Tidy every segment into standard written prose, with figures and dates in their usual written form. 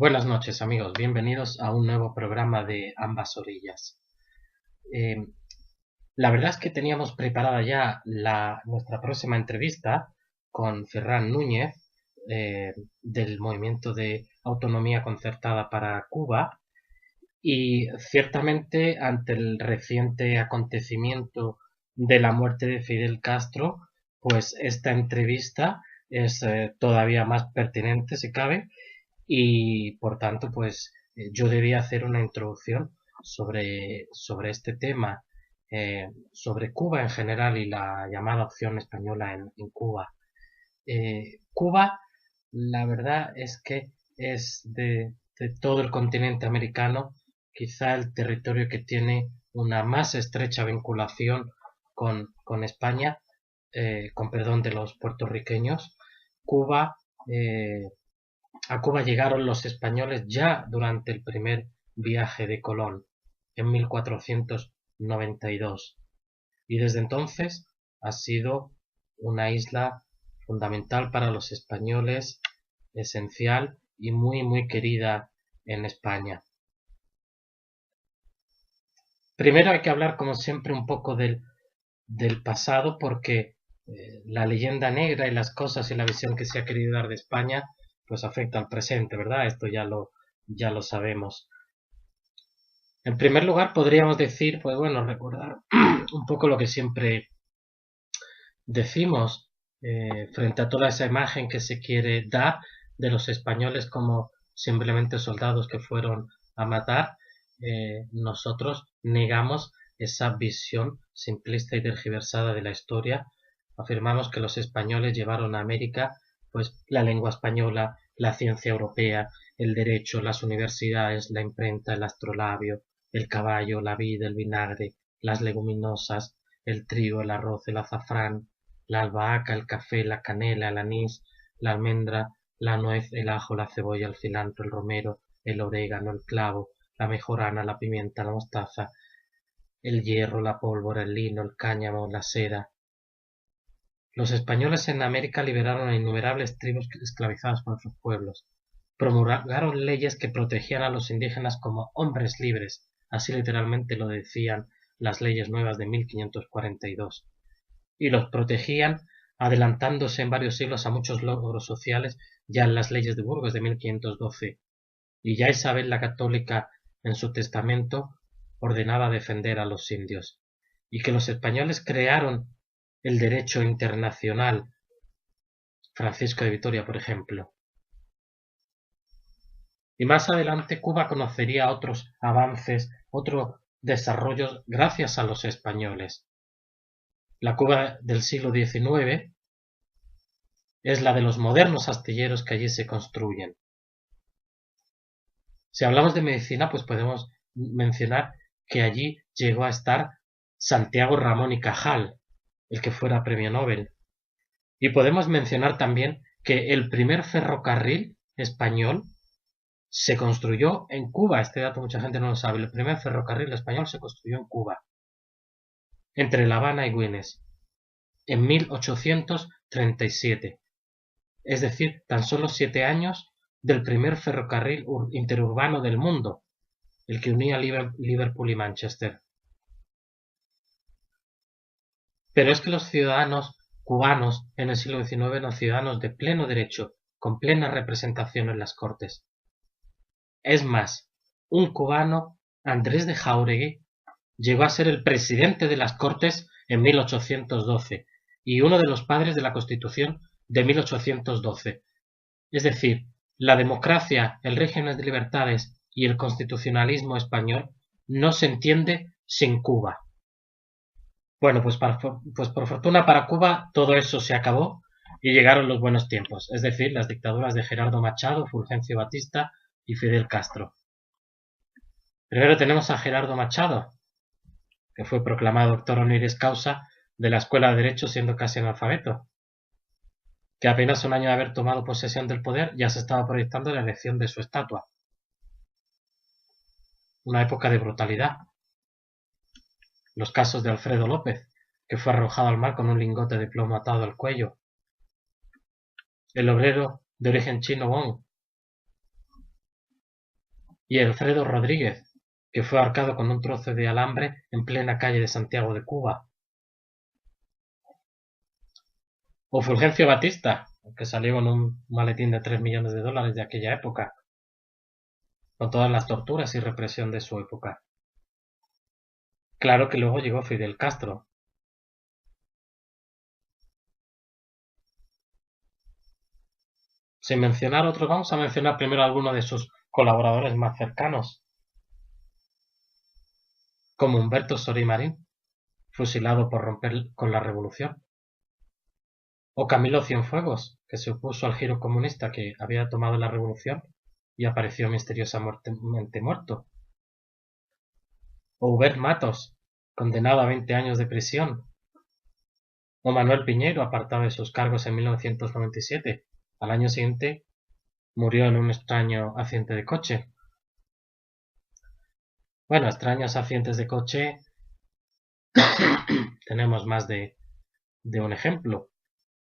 Buenas noches amigos, bienvenidos a un nuevo programa de Ambas Orillas. Eh, la verdad es que teníamos preparada ya nuestra próxima entrevista con Ferran Núñez del Movimiento de Autonomía Concertada para Cuba y ciertamente ante el reciente acontecimiento de la muerte de Fidel Castro, pues esta entrevista es todavía más pertinente si cabe y por tanto pues yo debía hacer una introducción sobre este tema, sobre Cuba en general y la llamada opción española en Cuba. Cuba, la verdad es que es de todo el continente americano quizá el territorio que tiene una más estrecha vinculación con España, con perdón de los puertorriqueños. Cuba eh, a Cuba llegaron los españoles ya durante el primer viaje de Colón, en 1492, y desde entonces ha sido una isla fundamental para los españoles, esencial y muy querida en España. Primero hay que hablar, como siempre, un poco del pasado, porque la leyenda negra y las cosas y la visión que se ha querido dar de España pues afecta al presente, ¿verdad? Esto ya lo sabemos. En primer lugar, podríamos decir, pues bueno, recordar un poco lo que siempre decimos frente a toda esa imagen que se quiere dar de los españoles como simplemente soldados que fueron a matar. Nosotros negamos esa visión simplista y tergiversada de la historia. Afirmamos que los españoles llevaron a América pues la lengua española, la ciencia europea, el derecho, las universidades, la imprenta, el astrolabio, el caballo, la vid, el vinagre, las leguminosas, el trigo, el arroz, el azafrán, la albahaca, el café, la canela, el anís, la almendra, la nuez, el ajo, la cebolla, el cilantro, el romero, el orégano, el clavo, la mejorana, la pimienta, la mostaza, el hierro, la pólvora, el lino, el cáñamo, la seda. Los españoles en América liberaron a innumerables tribus esclavizadas por otros pueblos. Promulgaron leyes que protegían a los indígenas como hombres libres, así literalmente lo decían las leyes nuevas de 1542, y los protegían adelantándose en varios siglos a muchos logros sociales ya en las leyes de Burgos de 1512, y ya Isabel la Católica en su testamento ordenaba defender a los indios, y que los españoles crearon el derecho internacional, Francisco de Vitoria, por ejemplo. Y más adelante Cuba conocería otros avances, otros desarrollos gracias a los españoles. La Cuba del siglo XIX es la de los modernos astilleros que allí se construyen. Si hablamos de medicina, pues podemos mencionar que allí llegó a estar Santiago Ramón y Cajal, el que fuera premio Nobel. Y podemos mencionar también que el primer ferrocarril español se construyó en Cuba. Este dato mucha gente no lo sabe. El primer ferrocarril español se construyó en Cuba, entre La Habana y Güemes, en 1837. Es decir, tan solo 7 años del primer ferrocarril interurbano del mundo, el que unía Liverpool y Manchester. Pero es que los ciudadanos cubanos en el siglo XIX eran ciudadanos de pleno derecho, con plena representación en las Cortes. Es más, un cubano, Andrés de Jáuregui, llegó a ser el presidente de las Cortes en 1812 y uno de los padres de la Constitución de 1812. Es decir, la democracia, el régimen de libertades y el constitucionalismo español no se entiende sin Cuba. Bueno, pues por fortuna para Cuba todo eso se acabó y llegaron los buenos tiempos, es decir, las dictaduras de Gerardo Machado, Fulgencio Batista y Fidel Castro. Primero tenemos a Gerardo Machado, que fue proclamado doctor honoris causa de la Escuela de Derecho siendo casi analfabeto, que apenas un año de haber tomado posesión del poder ya se estaba proyectando la erección de su estatua. Una época de brutalidad. Los casos de Alfredo López, que fue arrojado al mar con un lingote de plomo atado al cuello. El obrero de origen chino Wong, y Alfredo Rodríguez, que fue ahorcado con un trozo de alambre en plena calle de Santiago de Cuba. O Fulgencio Batista, que salió con un maletín de 3 millones de dólares de aquella época, con todas las torturas y represión de su época. Claro que luego llegó Fidel Castro. Sin mencionar otros, vamos a mencionar primero a algunos de sus colaboradores más cercanos, como Humberto Sorí Marín, fusilado por romper con la revolución, o Camilo Cienfuegos, que se opuso al giro comunista que había tomado la revolución y apareció misteriosamente muerto, o Hubert Matos, condenado a 20 años de prisión, o Manuel Piñero, apartado de sus cargos en 1997. Al año siguiente murió en un extraño accidente de coche. Bueno, extraños accidentes de coche tenemos más de un ejemplo.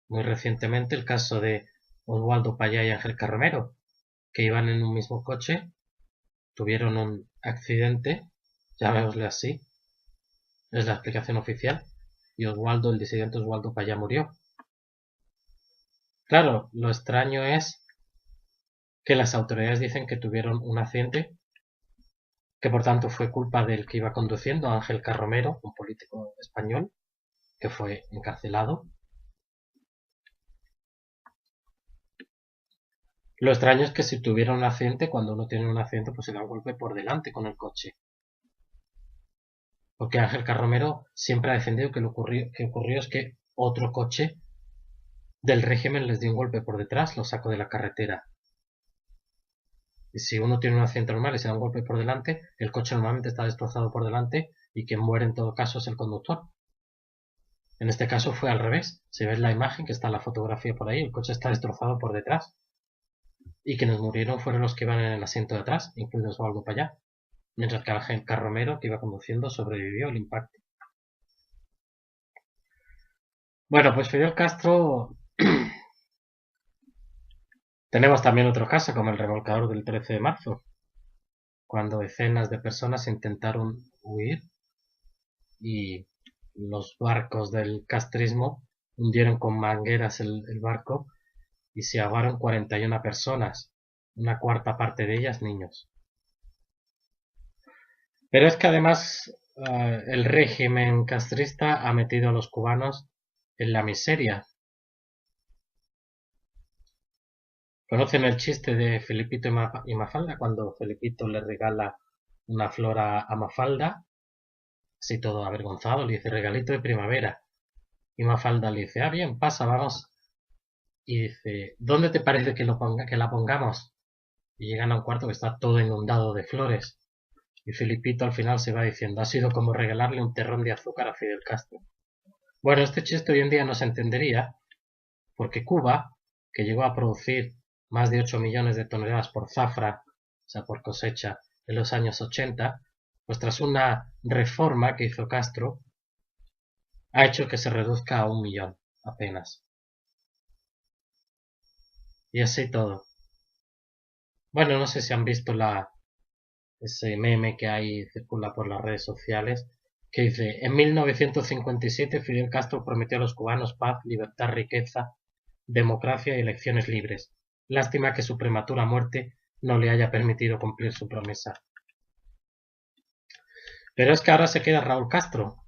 Muy recientemente el caso de Oswaldo Payá y Ángel Carromero, que iban en un mismo coche, tuvieron un accidente, llamémosle así, es la explicación oficial, y Oswaldo, el disidente Oswaldo Payá, murió. Claro, lo extraño es que las autoridades dicen que tuvieron un accidente, que por tanto fue culpa del que iba conduciendo, Ángel Carromero, un político español, que fue encarcelado. Lo extraño es que si tuviera un accidente, cuando uno tiene un accidente, pues se da un golpe por delante con el coche. Porque Ángel Carromero siempre ha defendido que lo que ocurrió es que otro coche del régimen les dio un golpe por detrás, lo sacó de la carretera. Y si uno tiene un accidente normal y se da un golpe por delante, el coche normalmente está destrozado por delante y quien muere en todo caso es el conductor. En este caso fue al revés. Si ves la imagen, que está en la fotografía por ahí, el coche está destrozado por detrás. Y quienes murieron fueron los que iban en el asiento de atrás, incluido Osvaldo Payá, mientras que Ángel Carromero, que iba conduciendo, sobrevivió al impacto. Bueno, pues Fidel Castro... Tenemos también otro caso, como el remolcador del 13 de marzo, cuando decenas de personas intentaron huir y los barcos del castrismo hundieron con mangueras el barco y se ahogaron 41 personas, una cuarta parte de ellas niños. Pero es que además el régimen castrista ha metido a los cubanos en la miseria. ¿Conocen el chiste de Felipito y Mafalda? Cuando Felipito le regala una flor a Mafalda, así todo avergonzado, le dice regalito de primavera. Y Mafalda le dice, bien, pasa, vamos. Y dice, ¿dónde te parece que la pongamos? Y llegan a un cuarto que está todo inundado de flores. Y Felipito al final se va diciendo, ha sido como regalarle un terrón de azúcar a Fidel Castro. Bueno, este chiste hoy en día no se entendería, porque Cuba, que llegó a producir más de 8 millones de toneladas por zafra, o sea, por cosecha, en los años 80, pues tras una reforma que hizo Castro, ha hecho que se reduzca a 1 millón, apenas. Y así todo. Bueno, no sé si han visto ese meme que hay circula por las redes sociales, que dice, en 1957 Fidel Castro prometió a los cubanos paz, libertad, riqueza, democracia y elecciones libres. Lástima que su prematura muerte no le haya permitido cumplir su promesa. Pero es que ahora se queda Raúl Castro,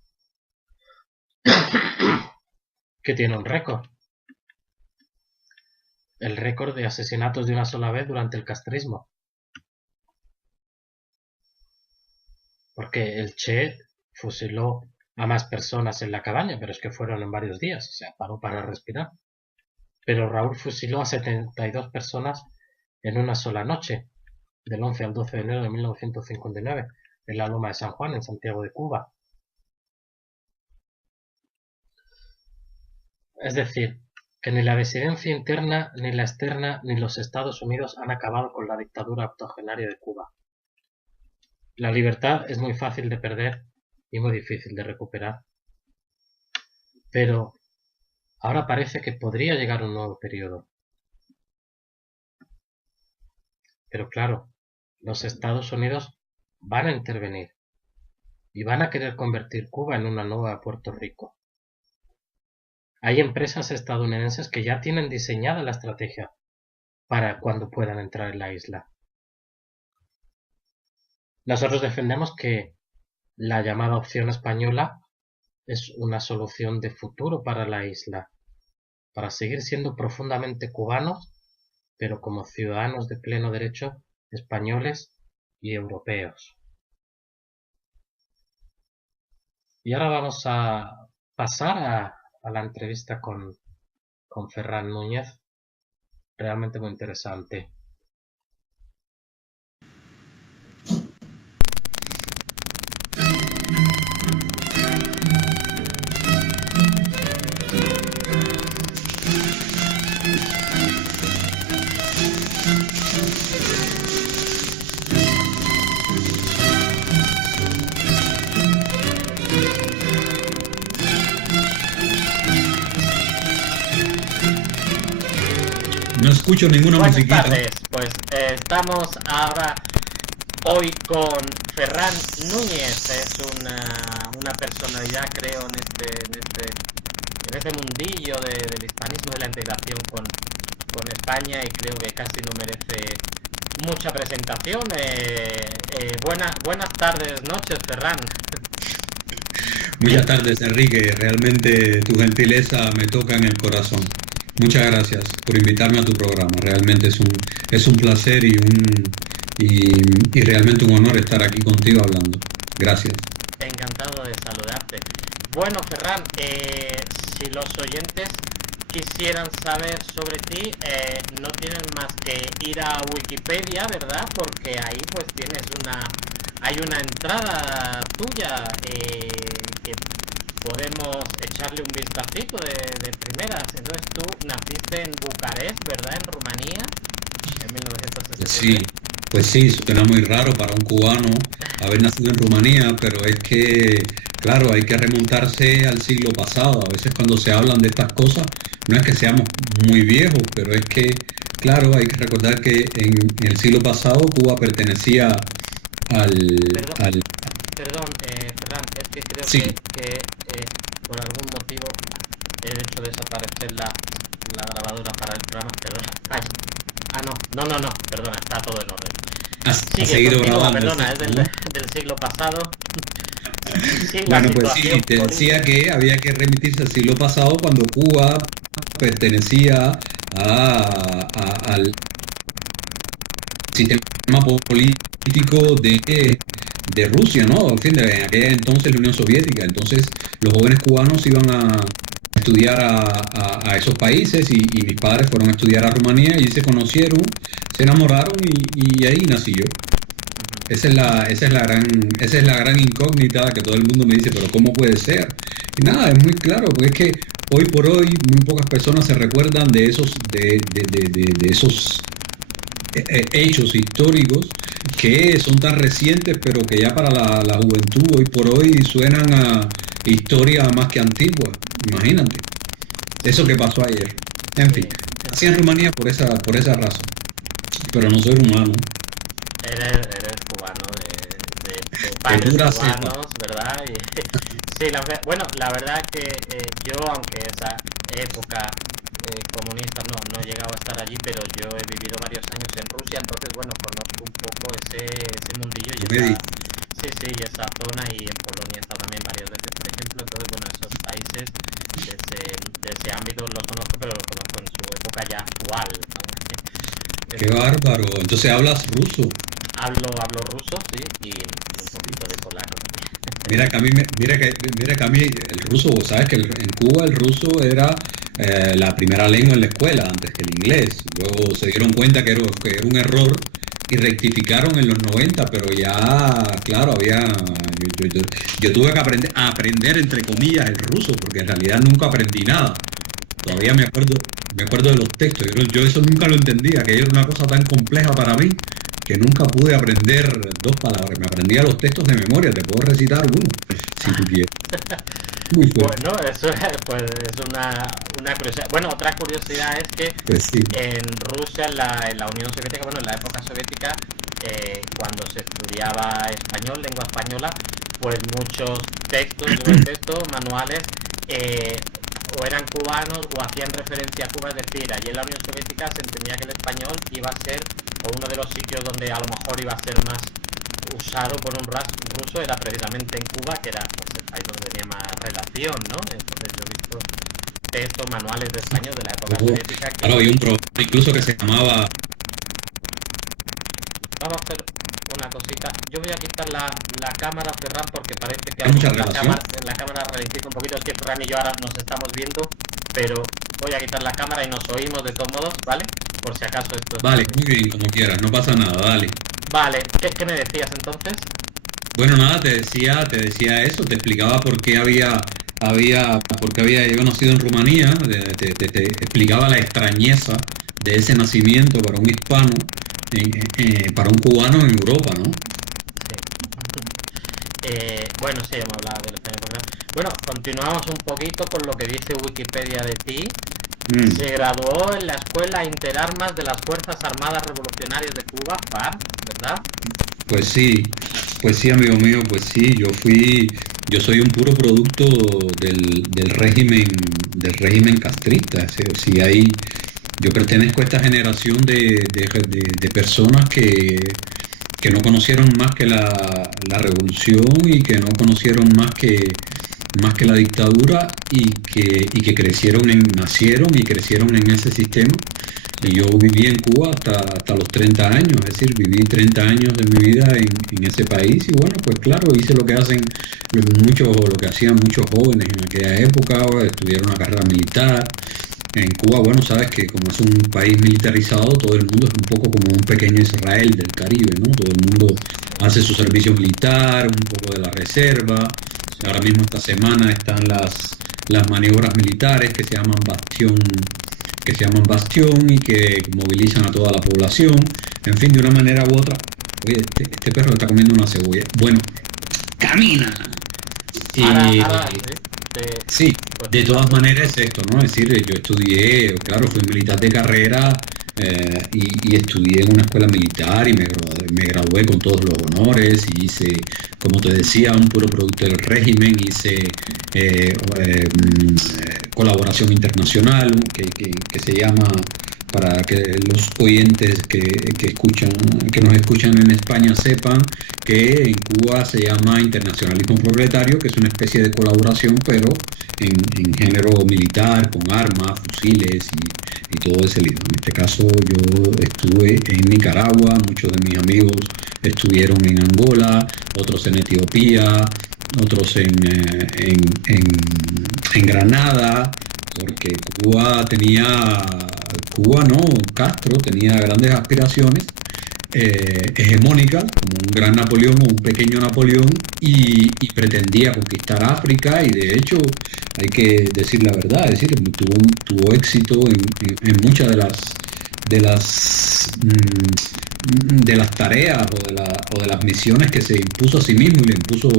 que tiene un récord. El récord de asesinatos de una sola vez durante el castrismo. Porque el Che fusiló a más personas en la cabaña, pero es que fueron en varios días, o sea, paró para respirar. Pero Raúl fusiló a 72 personas en una sola noche, del 11 al 12 de enero de 1959, en la Loma de San Juan, en Santiago de Cuba. Es decir, que ni la disidencia interna, ni la externa, ni los Estados Unidos han acabado con la dictadura octogenaria de Cuba. La libertad es muy fácil de perder y muy difícil de recuperar. Pero ahora parece que podría llegar un nuevo periodo. Pero claro, los Estados Unidos van a intervenir y van a querer convertir Cuba en una nueva Puerto Rico. Hay empresas estadounidenses que ya tienen diseñada la estrategia para cuando puedan entrar en la isla. Nosotros defendemos que la llamada opción española es una solución de futuro para la isla, para seguir siendo profundamente cubanos, pero como ciudadanos de pleno derecho españoles y europeos. Y ahora vamos a pasar a la entrevista con Ferran Núñez, realmente muy interesante. No escucho ninguna musiquita. Buenas tardes, pues estamos ahora hoy con Ferran Núñez, es una personalidad, creo, en este mundillo del hispanismo, de la integración con España, y creo que casi no merece mucha presentación. Buenas tardes, noches, Ferran. Muchas tardes, Enrique. Realmente tu gentileza me toca en el corazón. Muchas gracias por invitarme a tu programa. Realmente es un placer y realmente un honor estar aquí contigo hablando. Gracias. Encantado de saludarte. Bueno, Ferran, si los oyentes quisieran saber sobre ti, no tienen más que ir a Wikipedia, ¿verdad? Porque ahí pues hay una entrada tuya que podemos echarle un vistacito de primeras. Entonces tú naciste en Bucarest, ¿verdad? En Rumanía, en 1963. Sí, pues sí, suena muy raro para un cubano haber nacido en Rumanía, pero es que, claro, hay que remontarse al siglo pasado. A veces cuando se hablan de estas cosas, no es que seamos muy viejos, pero es que, claro, hay que recordar que en el siglo pasado Cuba pertenecía Perdón, Ferran, es que creo Sí. que por algún motivo he hecho desaparecer la grabadora para el programa. Perdón. No, perdona, está todo en orden. Ha Sigue, seguido continúa, grabando, perdona, ¿sí? es del siglo pasado. Sí, la Bueno, pues sí, situación te decía política. que había que remitirse al siglo pasado cuando Cuba pertenecía al sistema político de Rusia, ¿no? En fin, en aquella entonces la Unión Soviética. Entonces los jóvenes cubanos iban a estudiar a esos países y mis padres fueron a estudiar a Rumanía y se conocieron, se enamoraron y ahí nací yo. Esa es la gran incógnita que todo el mundo me dice, pero ¿cómo puede ser? Y nada, es muy claro, porque es que hoy por hoy muy pocas personas se recuerdan de esos hechos históricos que son tan recientes, pero que ya para la juventud hoy por hoy suenan a historia más que antigua. Imagínate, eso que pasó ayer. En fin, nací en Rumanía por esa razón, pero no soy rumano. Eres cubano de padres cubanos, ¿verdad? Sí, bueno, la verdad que yo, aunque esa época comunista no he llegado a estar allí, pero yo he vivido varios años en Rusia, entonces bueno, conozco un poco ese mundillo y esa zona, y en Polonia he estado también varias veces, por ejemplo. Entonces bueno, esos países de ese ámbito los conozco, pero los conozco en su época ya actual, ¿no? ¡Qué bárbaro! Entonces hablas ruso. Hablo ruso, sí, y un poquito de polaco también. Mira que a mí el ruso, sabes que en Cuba el ruso era la primera lengua en la escuela antes que el inglés. Luego se dieron cuenta que era un error y rectificaron en los 90, pero ya, claro, yo tuve que aprender entre comillas el ruso, porque en realidad nunca aprendí nada. Todavía me acuerdo de los textos. Yo eso nunca lo entendía, que era una cosa tan compleja para mí que nunca pude aprender dos palabras. Me aprendía los textos de memoria, te puedo recitar uno, si tú quieres. Muy fuerte. Bueno, eso pues, es una curiosidad. Bueno, otra curiosidad es que Pues sí. en Rusia, en la Unión Soviética, bueno, en la época soviética, cuando se estudiaba español, lengua española, pues muchos textos, libros de texto, manuales, o eran cubanos o hacían referencia a Cuba. Es decir, allí en la Unión Soviética se entendía que el español iba a ser, o uno de los sitios donde a lo mejor iba a ser más usado por un ruso era precisamente en Cuba, que era pues, el país donde tenía más relación, ¿no? Entonces yo he visto textos, manuales de español de la época soviética que... Claro, había un programa incluso que se llamaba... Vamos a hacer una cosita. Yo voy a quitar la cámara, Ferran, porque parece que ¿Hay mucha la relación? cámara ralentiza un poquito. Es que Ferran y yo ahora nos estamos viendo, pero voy a quitar la cámara y nos oímos de todos modos, ¿vale? Por si acaso esto... Vale, muy bien, como quieras, no pasa nada, dale. Vale, ¿qué me decías entonces? Bueno, nada, te decía eso, te explicaba por qué yo nacido en Rumanía, te explicaba la extrañeza de ese nacimiento para un hispano, para un cubano en Europa, ¿no? Sí. Bueno, sí, hemos hablado del español. Bueno, continuamos un poquito con lo que dice Wikipedia de ti. Se graduó en la Escuela Interarmas de las Fuerzas Armadas Revolucionarias de Cuba, FARC, ¿verdad? Pues sí, amigo mío, pues sí, yo soy un puro producto del régimen castrista. Yo pertenezco a esta generación de personas que no conocieron más que la revolución y que no conocieron más que la dictadura y que nacieron y crecieron en ese sistema. Y yo viví en Cuba hasta los 30 años, es decir, viví 30 años de mi vida en ese país y bueno, pues claro, hice lo que hacían muchos jóvenes en aquella época, estudiar una carrera militar. En Cuba, bueno, sabes que como es un país militarizado, todo el mundo es un poco como un pequeño Israel del Caribe, ¿no? Todo el mundo hace su servicio militar, un poco de la reserva. Ahora mismo esta semana están las maniobras militares que se llaman Bastión y que movilizan a toda la población. En fin, de una manera u otra. Oye, este perro está comiendo una cebolla. Bueno, camina. Sí, de todas maneras es esto, ¿no? Es decir, yo estudié, claro, fui militar de carrera y estudié en una escuela militar y me gradué con todos los honores y hice, como te decía, un puro producto del régimen, hice colaboración internacional, que se llama, para que los oyentes que nos escuchan en España sepan que en Cuba se llama internacionalismo proletario, que es una especie de colaboración, pero en género militar, con armas, fusiles y todo ese lío. En este caso yo estuve en Nicaragua, muchos de mis amigos estuvieron en Angola, otros en Etiopía, otros en Granada, porque Castro tenía grandes aspiraciones hegemónicas, como un gran Napoleón o un pequeño Napoleón, y pretendía conquistar África, y de hecho hay que decir la verdad, es decir, tuvo éxito en muchas de las tareas o de las misiones que se impuso a sí mismo y le impuso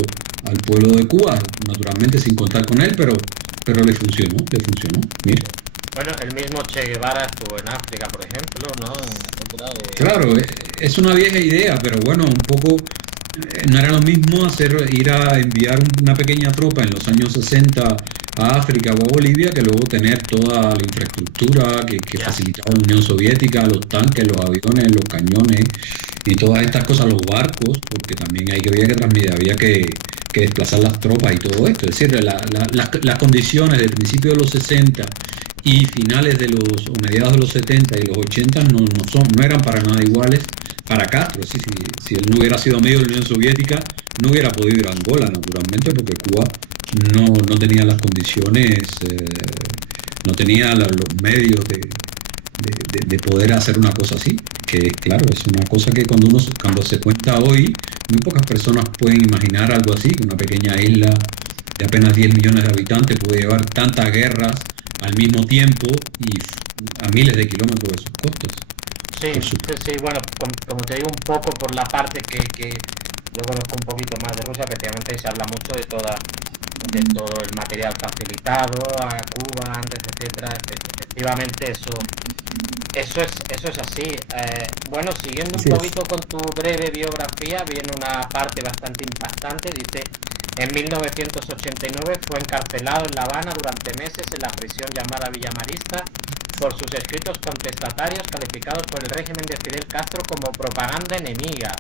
al pueblo de Cuba, naturalmente sin contar con él, pero le funcionó, mira. Bueno, el mismo Che Guevara estuvo en África, por ejemplo, ¿no? Claro, es una vieja idea, pero bueno, un poco no era lo mismo ir a enviar una pequeña tropa en los años 60 a África o a Bolivia que luego tener toda la infraestructura que facilitaba la Unión Soviética, los tanques, los aviones, los cañones y todas estas cosas, los barcos, porque también había que desplazar las tropas y todo esto. Es decir, las condiciones del principio de los 60 y finales o mediados de los 70 y los 80 no eran para nada iguales para Castro. Si él no hubiera sido amigo de la Unión Soviética, no hubiera podido ir a Angola, naturalmente, porque Cuba no tenía las condiciones, no tenía los medios de poder hacer una cosa así, que claro, es una cosa que cuando se cuenta hoy, muy pocas personas pueden imaginar algo así, que una pequeña isla de apenas 10 millones de habitantes puede llevar tantas guerras al mismo tiempo y a miles de kilómetros de sus costas. Sí, bueno, como te digo, un poco por la parte que yo conozco un poquito más de Rusia, efectivamente se habla mucho de todo el material facilitado a Cuba antes, etcétera. Efectivamente Eso es así. Bueno, siguiendo un Así es. poquito con tu breve biografía, viene una parte bastante impactante. Dice, en 1989 fue encarcelado en La Habana durante meses en la prisión llamada Villa Marista por sus escritos contestatarios calificados por el régimen de Fidel Castro como propaganda enemiga.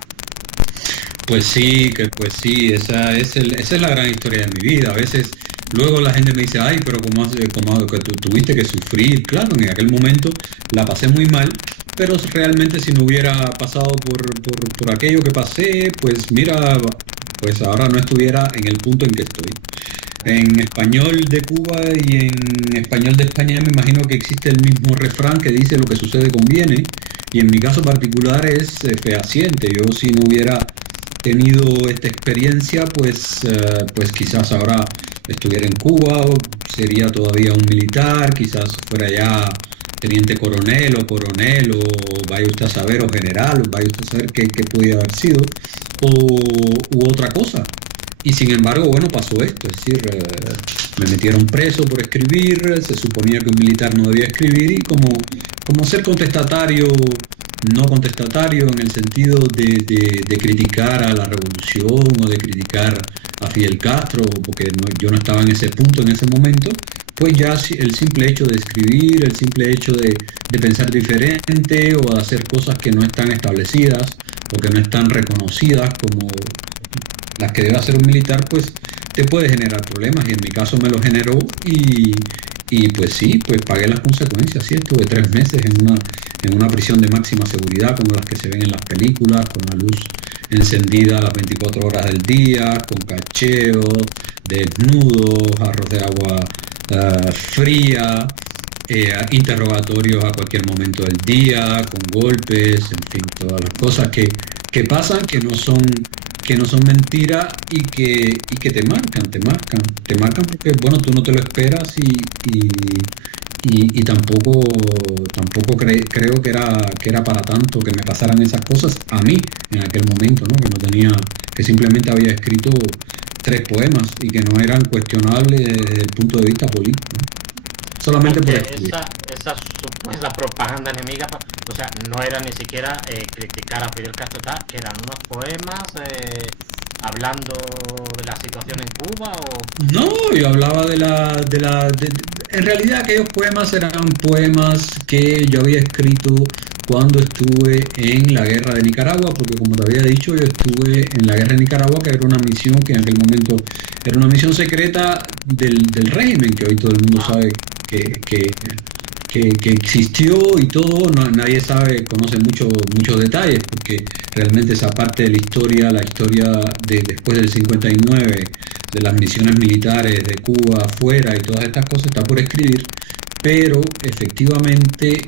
Pues sí, esa es la gran historia de mi vida. A veces luego la gente me dice, ay, pero cómo que tú tuviste que sufrir. Claro, en aquel momento la pasé muy mal, pero realmente si no hubiera pasado por aquello que pasé, pues mira, pues ahora no estuviera en el punto en que estoy. En español de Cuba y en español de España me imagino que existe el mismo refrán que dice lo que sucede conviene, y en mi caso particular es fehaciente. Yo si no hubiera tenido esta experiencia, pues quizás ahora estuviera en Cuba, o sería todavía un militar, quizás fuera ya teniente coronel, o vaya usted a saber, o general, o vaya usted a saber qué podía haber sido, u otra cosa. Y sin embargo, bueno, pasó esto, es decir, me metieron preso por escribir, se suponía que un militar no debía escribir, y como ser contestatario, no contestatario en el sentido de criticar a la revolución o de criticar a Fidel Castro, porque yo no estaba en ese punto en ese momento, pues ya el simple hecho de escribir, el simple hecho de pensar diferente o de hacer cosas que no están establecidas o que no están reconocidas como las que debe hacer un militar, pues te puede generar problemas, y en mi caso me lo generó, y pues sí, pues pagué las consecuencias. Sí, estuve 3 meses en una prisión de máxima seguridad, como las que se ven en las películas, con la luz encendida las 24 horas del día, con cacheos, desnudos, arroz de agua fría, interrogatorios a cualquier momento del día, con golpes, en fin, todas las cosas que pasan, que no son mentiras, y que te marcan porque, bueno, tú no te lo esperas, y tampoco creo que era para tanto que me pasaran esas cosas a mí en aquel momento, ¿no? Que simplemente había escrito 3 poemas y que no eran cuestionables desde el punto de vista político, ¿no? Solamente por Porque escribir. esa supuesta propaganda enemiga, o sea, no era ni siquiera criticar a Fidel Castro, que eran unos poemas hablando de la situación en Cuba o... No, yo hablaba en realidad aquellos poemas eran poemas que yo había escrito cuando estuve en la guerra de Nicaragua, porque como te había dicho, yo estuve en la guerra de Nicaragua, que era una misión que en aquel momento era una misión secreta del régimen, que hoy todo el mundo sabe que existió y todo. Nadie conoce muchos detalles, porque realmente esa parte de la historia de después del 59, de las misiones militares de Cuba afuera y todas estas cosas, está por escribir. Pero efectivamente,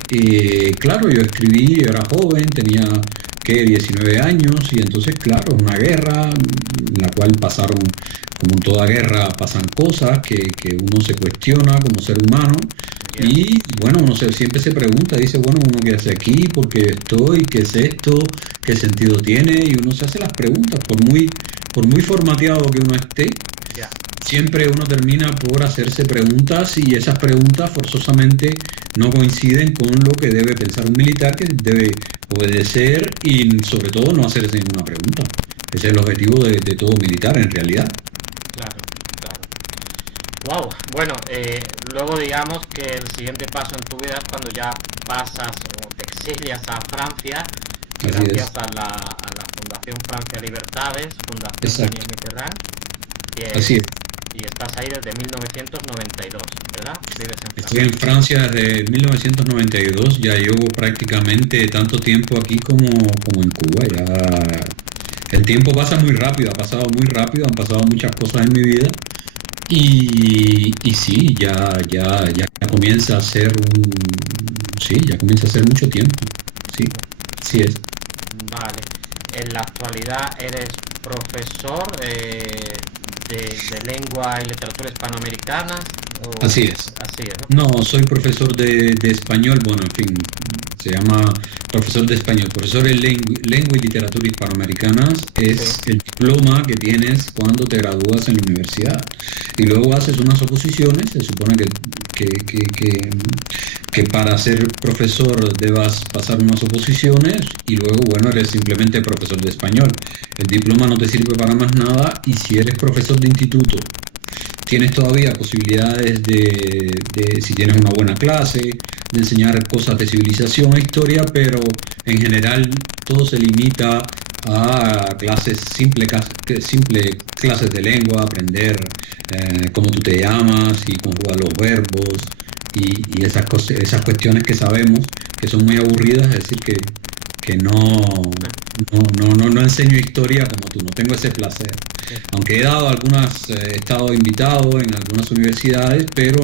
claro, yo escribí, yo era joven, tenía 19 años, y entonces, claro, una guerra en la cual pasaron, como en toda guerra, pasan cosas que uno se cuestiona como ser humano. Y bueno, siempre se pregunta, dice, bueno, uno qué hace aquí, por qué estoy, qué es esto, qué sentido tiene, y uno se hace las preguntas, por muy formateado que uno esté. Ya. Siempre uno termina por hacerse preguntas, y esas preguntas forzosamente no coinciden con lo que debe pensar un militar, que debe obedecer y sobre todo no hacerse ninguna pregunta. Ese es el objetivo de todo militar en realidad. Claro, claro. Wow, bueno, luego digamos que el siguiente paso en tu vida es cuando ya pasas o te exilias a Francia, Así es. gracias a la Fundación Francia Libertades, Fundación Exacto. Daniel Mitterrand, Así es. y estás ahí desde 1992, ¿verdad? Vives en Estoy Francia. en Francia desde 1992, ya llevo prácticamente tanto tiempo aquí como en Cuba. Ya el tiempo pasa muy rápido, ha pasado muy rápido, han pasado muchas cosas en mi vida, y sí, ya comienza a ser ya comienza a ser mucho tiempo. Sí, sí es. Vale. En la actualidad eres profesor de lengua y literatura hispanoamericanas. Así es. Así es, ¿no? No, soy profesor de español, bueno, en fin, se llama profesor de español. Profesor de lengua y literatura hispanoamericanas es Sí. el diploma que tienes cuando te gradúas en la universidad. Y luego haces unas oposiciones, se supone que que para ser profesor debas pasar unas oposiciones y luego, bueno, eres simplemente profesor de español. El diploma no te sirve para más nada y si eres profesor de instituto, tienes todavía posibilidades si tienes una buena clase, de enseñar cosas de civilización e historia, pero en general todo se limita a simple clases de lengua, aprender cómo tú te llamas y conjugar los verbos y esas cuestiones que sabemos que son muy aburridas, es decir, que no enseño historia como tú, no tengo ese placer. Aunque he estado invitado en algunas universidades, pero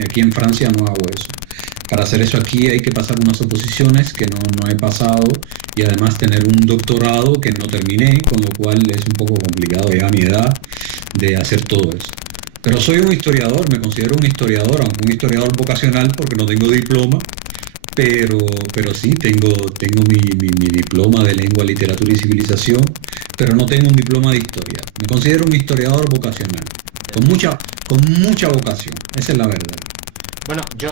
aquí en Francia no hago eso. Para hacer eso aquí hay que pasar unas oposiciones que no he pasado y además tener un doctorado que no terminé, con lo cual es un poco complicado ya a mi edad de hacer todo eso. Pero soy un historiador, me considero un historiador, aunque un historiador vocacional porque no tengo diploma, pero sí, tengo mi diploma de lengua, literatura y civilización, pero no tengo un diploma de historia. Me considero un historiador vocacional, con mucha vocación, esa es la verdad. Bueno, yo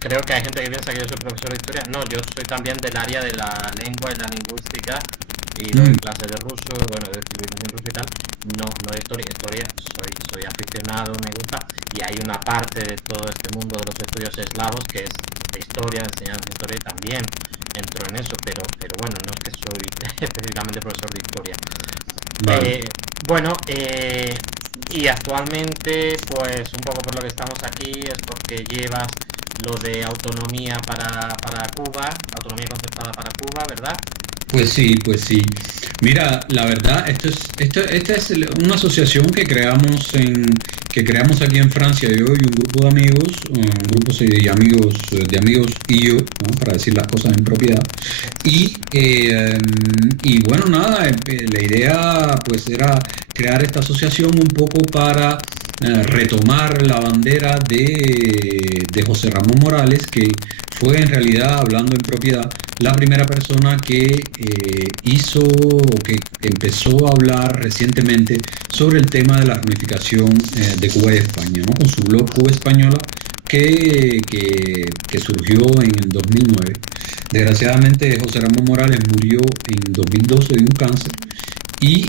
creo que hay gente que piensa que yo soy profesor de historia. No, yo soy también del área de la lengua y la lingüística y doy clases de ruso, bueno, de civilización rusa y tal. No de historia, soy aficionado, me gusta, y hay una parte de todo este mundo de los estudios eslavos que es de historia, enseñanza de historia, y también entro en eso, pero bueno, no es que soy específicamente profesor de historia. Vale. Y actualmente, pues un poco por lo que estamos aquí es porque llevas lo de autonomía para Cuba, autonomía concertada para Cuba, ¿verdad? Pues sí. Mira, la verdad, esta es una asociación que creamos aquí en Francia, yo y un grupo de amigos, de amigos y yo, ¿no? Para decir las cosas en propiedad. Y bueno, nada, la idea pues era crear esta asociación un poco para retomar la bandera de José Ramón Morales, que fue en realidad, hablando en propiedad, la primera persona que que empezó a hablar recientemente sobre el tema de la reunificación de Cuba y España, ¿no? Con su blog Cuba Española que surgió en el 2009. Desgraciadamente José Ramón Morales murió en 2012 de un cáncer y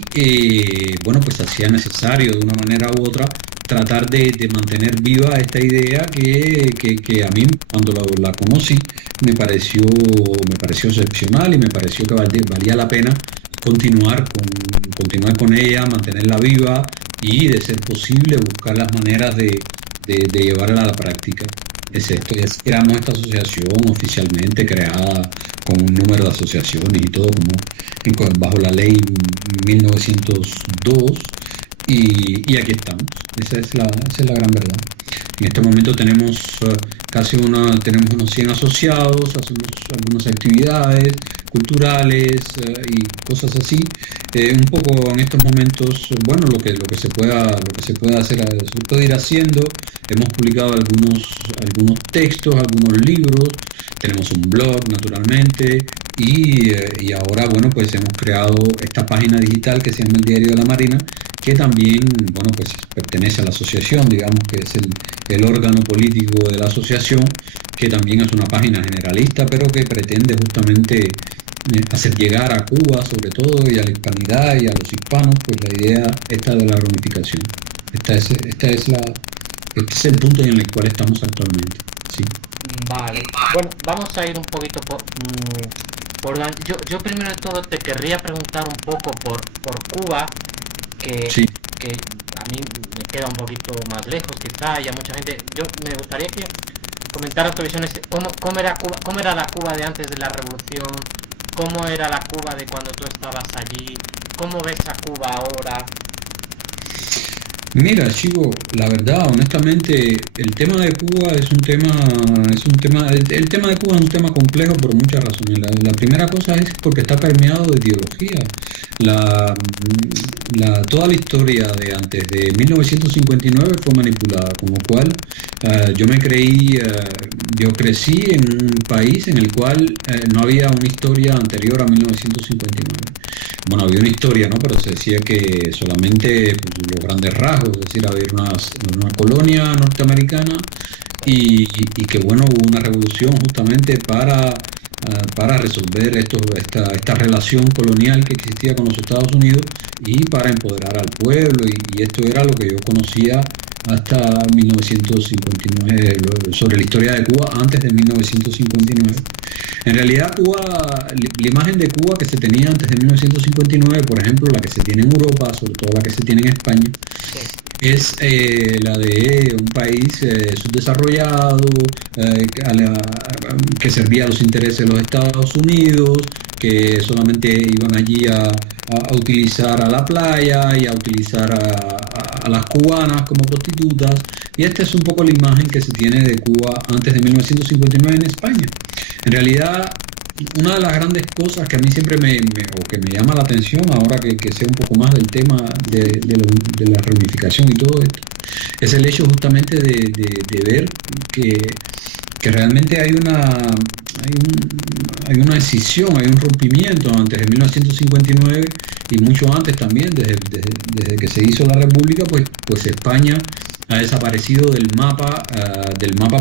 bueno, pues hacía necesario de una manera u otra tratar de mantener viva esta idea que a mí cuando la conocí me pareció excepcional y me pareció que valía la pena continuar con ella, mantenerla viva y, de ser posible, buscar las maneras de llevarla a la práctica. Es esto, ya creamos esta asociación oficialmente creada con un número de asociaciones y todo bajo la ley 1902 y aquí estamos. Esa es la gran verdad. En este momento tenemos tenemos unos 100 asociados, hacemos algunas actividades culturales y cosas así. Un poco en estos momentos, bueno, lo que se pueda hacer, se puede ir haciendo. Hemos publicado algunos textos, algunos libros, tenemos un blog naturalmente y ahora, bueno, pues hemos creado esta página digital que se llama El Diario de la Marina, que también, bueno, pues pertenece a la asociación, digamos que es el órgano político de la asociación, que también es una página generalista, pero que pretende justamente hacer llegar a Cuba, sobre todo, y a la hispanidad y a los hispanos, pues la idea esta de la reunificación. Este es el punto en el cual estamos actualmente. Sí. Vale. Bueno, vamos a ir un poquito por yo primero de todo te querría preguntar un poco por Cuba, que a mí me queda un poquito más lejos quizá, y a mucha gente. Yo me gustaría que comentaras tu visión, cómo era Cuba, cómo era la Cuba de antes de la revolución, cómo era la Cuba de cuando tú estabas allí, cómo ves a Cuba ahora. Mira, Chivo, la verdad, honestamente, el tema de Cuba el tema de Cuba es un tema complejo por muchas razones. La primera cosa es porque está permeado de ideología. Toda la historia de antes de 1959 fue manipulada, con lo cual yo crecí en un país en el cual no había una historia anterior a 1959. Bueno, había una historia, ¿no? Pero se decía que solamente pues, los grandes rasgos, es decir, había una colonia norteamericana y que bueno, hubo una revolución justamente para resolver esta relación colonial que existía con los Estados Unidos y para empoderar al pueblo, y esto era lo que yo conocía hasta 1959, sobre la historia de Cuba antes de 1959. En realidad Cuba, la imagen de Cuba que se tenía antes de 1959, por ejemplo, la que se tiene en Europa, sobre todo la que se tiene en España, Sí. es la de un país subdesarrollado, que servía a los intereses de los Estados Unidos, que solamente iban allí a utilizar a la playa y a utilizar a las cubanas como prostitutas. Y esta es un poco la imagen que se tiene de Cuba antes de 1959 en España. En realidad, una de las grandes cosas que a mí siempre o que me llama la atención, ahora que sé un poco más del tema de la reunificación y todo esto, es el hecho justamente de ver que realmente hay una escisión, hay un rompimiento antes de 1959 y mucho antes también, desde que se hizo la República, pues España ha desaparecido del mapa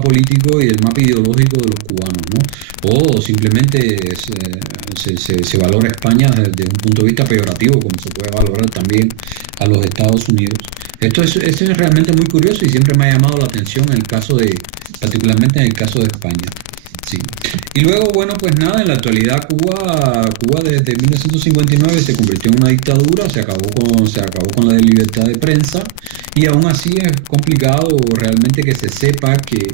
político y del mapa ideológico de los cubanos, ¿no? O simplemente se valora España desde un punto de vista peyorativo, como se puede valorar también a los Estados Unidos. Esto es realmente muy curioso y siempre me ha llamado la atención particularmente en el caso de España. Sí. Y luego, bueno, pues nada, en la actualidad Cuba desde 1959 se convirtió en una dictadura, se acabó con la libertad de prensa, y aún así es complicado realmente que se sepa que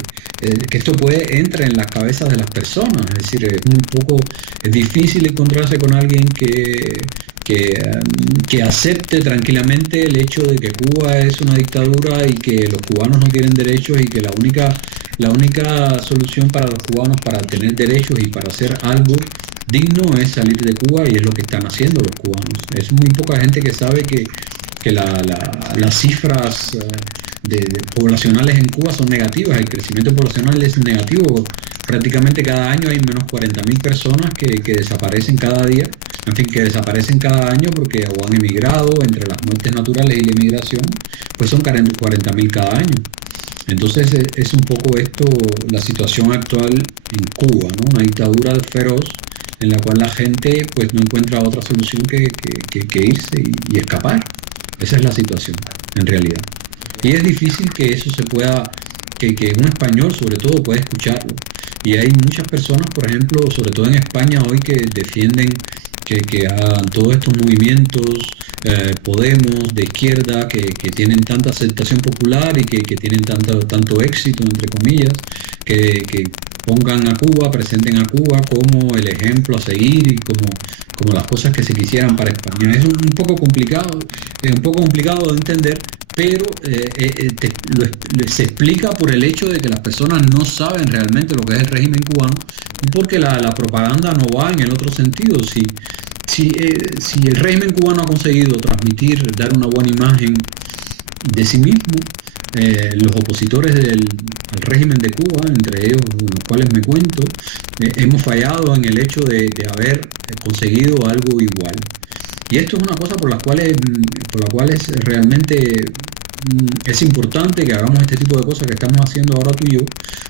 esto entra en las cabezas de las personas. Es decir, es difícil encontrarse con alguien que acepte tranquilamente el hecho de que Cuba es una dictadura y que los cubanos no tienen derechos, y que la única solución para los cubanos para tener derechos y para hacer algo digno es salir de Cuba, y es lo que están haciendo los cubanos. Es muy poca gente que sabe que las cifras poblacionales en Cuba son negativas. El crecimiento poblacional es negativo. Prácticamente cada año hay menos 40.000 personas que desaparecen cada día, en fin, que desaparecen cada año porque o han emigrado. Entre las muertes naturales y la emigración, pues son 40.000 cada año. Entonces es un poco esto la situación actual en Cuba, ¿no? Una dictadura feroz en la cual la gente pues no encuentra otra solución que irse y escapar. Esa es la situación, en realidad. Y es difícil que eso se pueda, que un español sobre todo pueda escucharlo. Y hay muchas personas, por ejemplo, sobre todo en España hoy, que defienden que hagan todos estos movimientos Podemos de izquierda, que tienen tanta aceptación popular y que tienen tanto éxito, entre comillas, que pongan a Cuba, presenten a Cuba como el ejemplo a seguir y como las cosas que se quisieran para España. Es un poco complicado de entender, pero se explica por el hecho de que las personas no saben realmente lo que es el régimen cubano, y porque la propaganda no va en el otro sentido. Si el régimen cubano ha conseguido dar una buena imagen de sí mismo, los opositores al régimen de Cuba, entre ellos los cuales me cuento, hemos fallado en el hecho de haber conseguido algo igual. Y esto es una cosa por la cual realmente es importante que hagamos este tipo de cosas que estamos haciendo ahora tú y yo,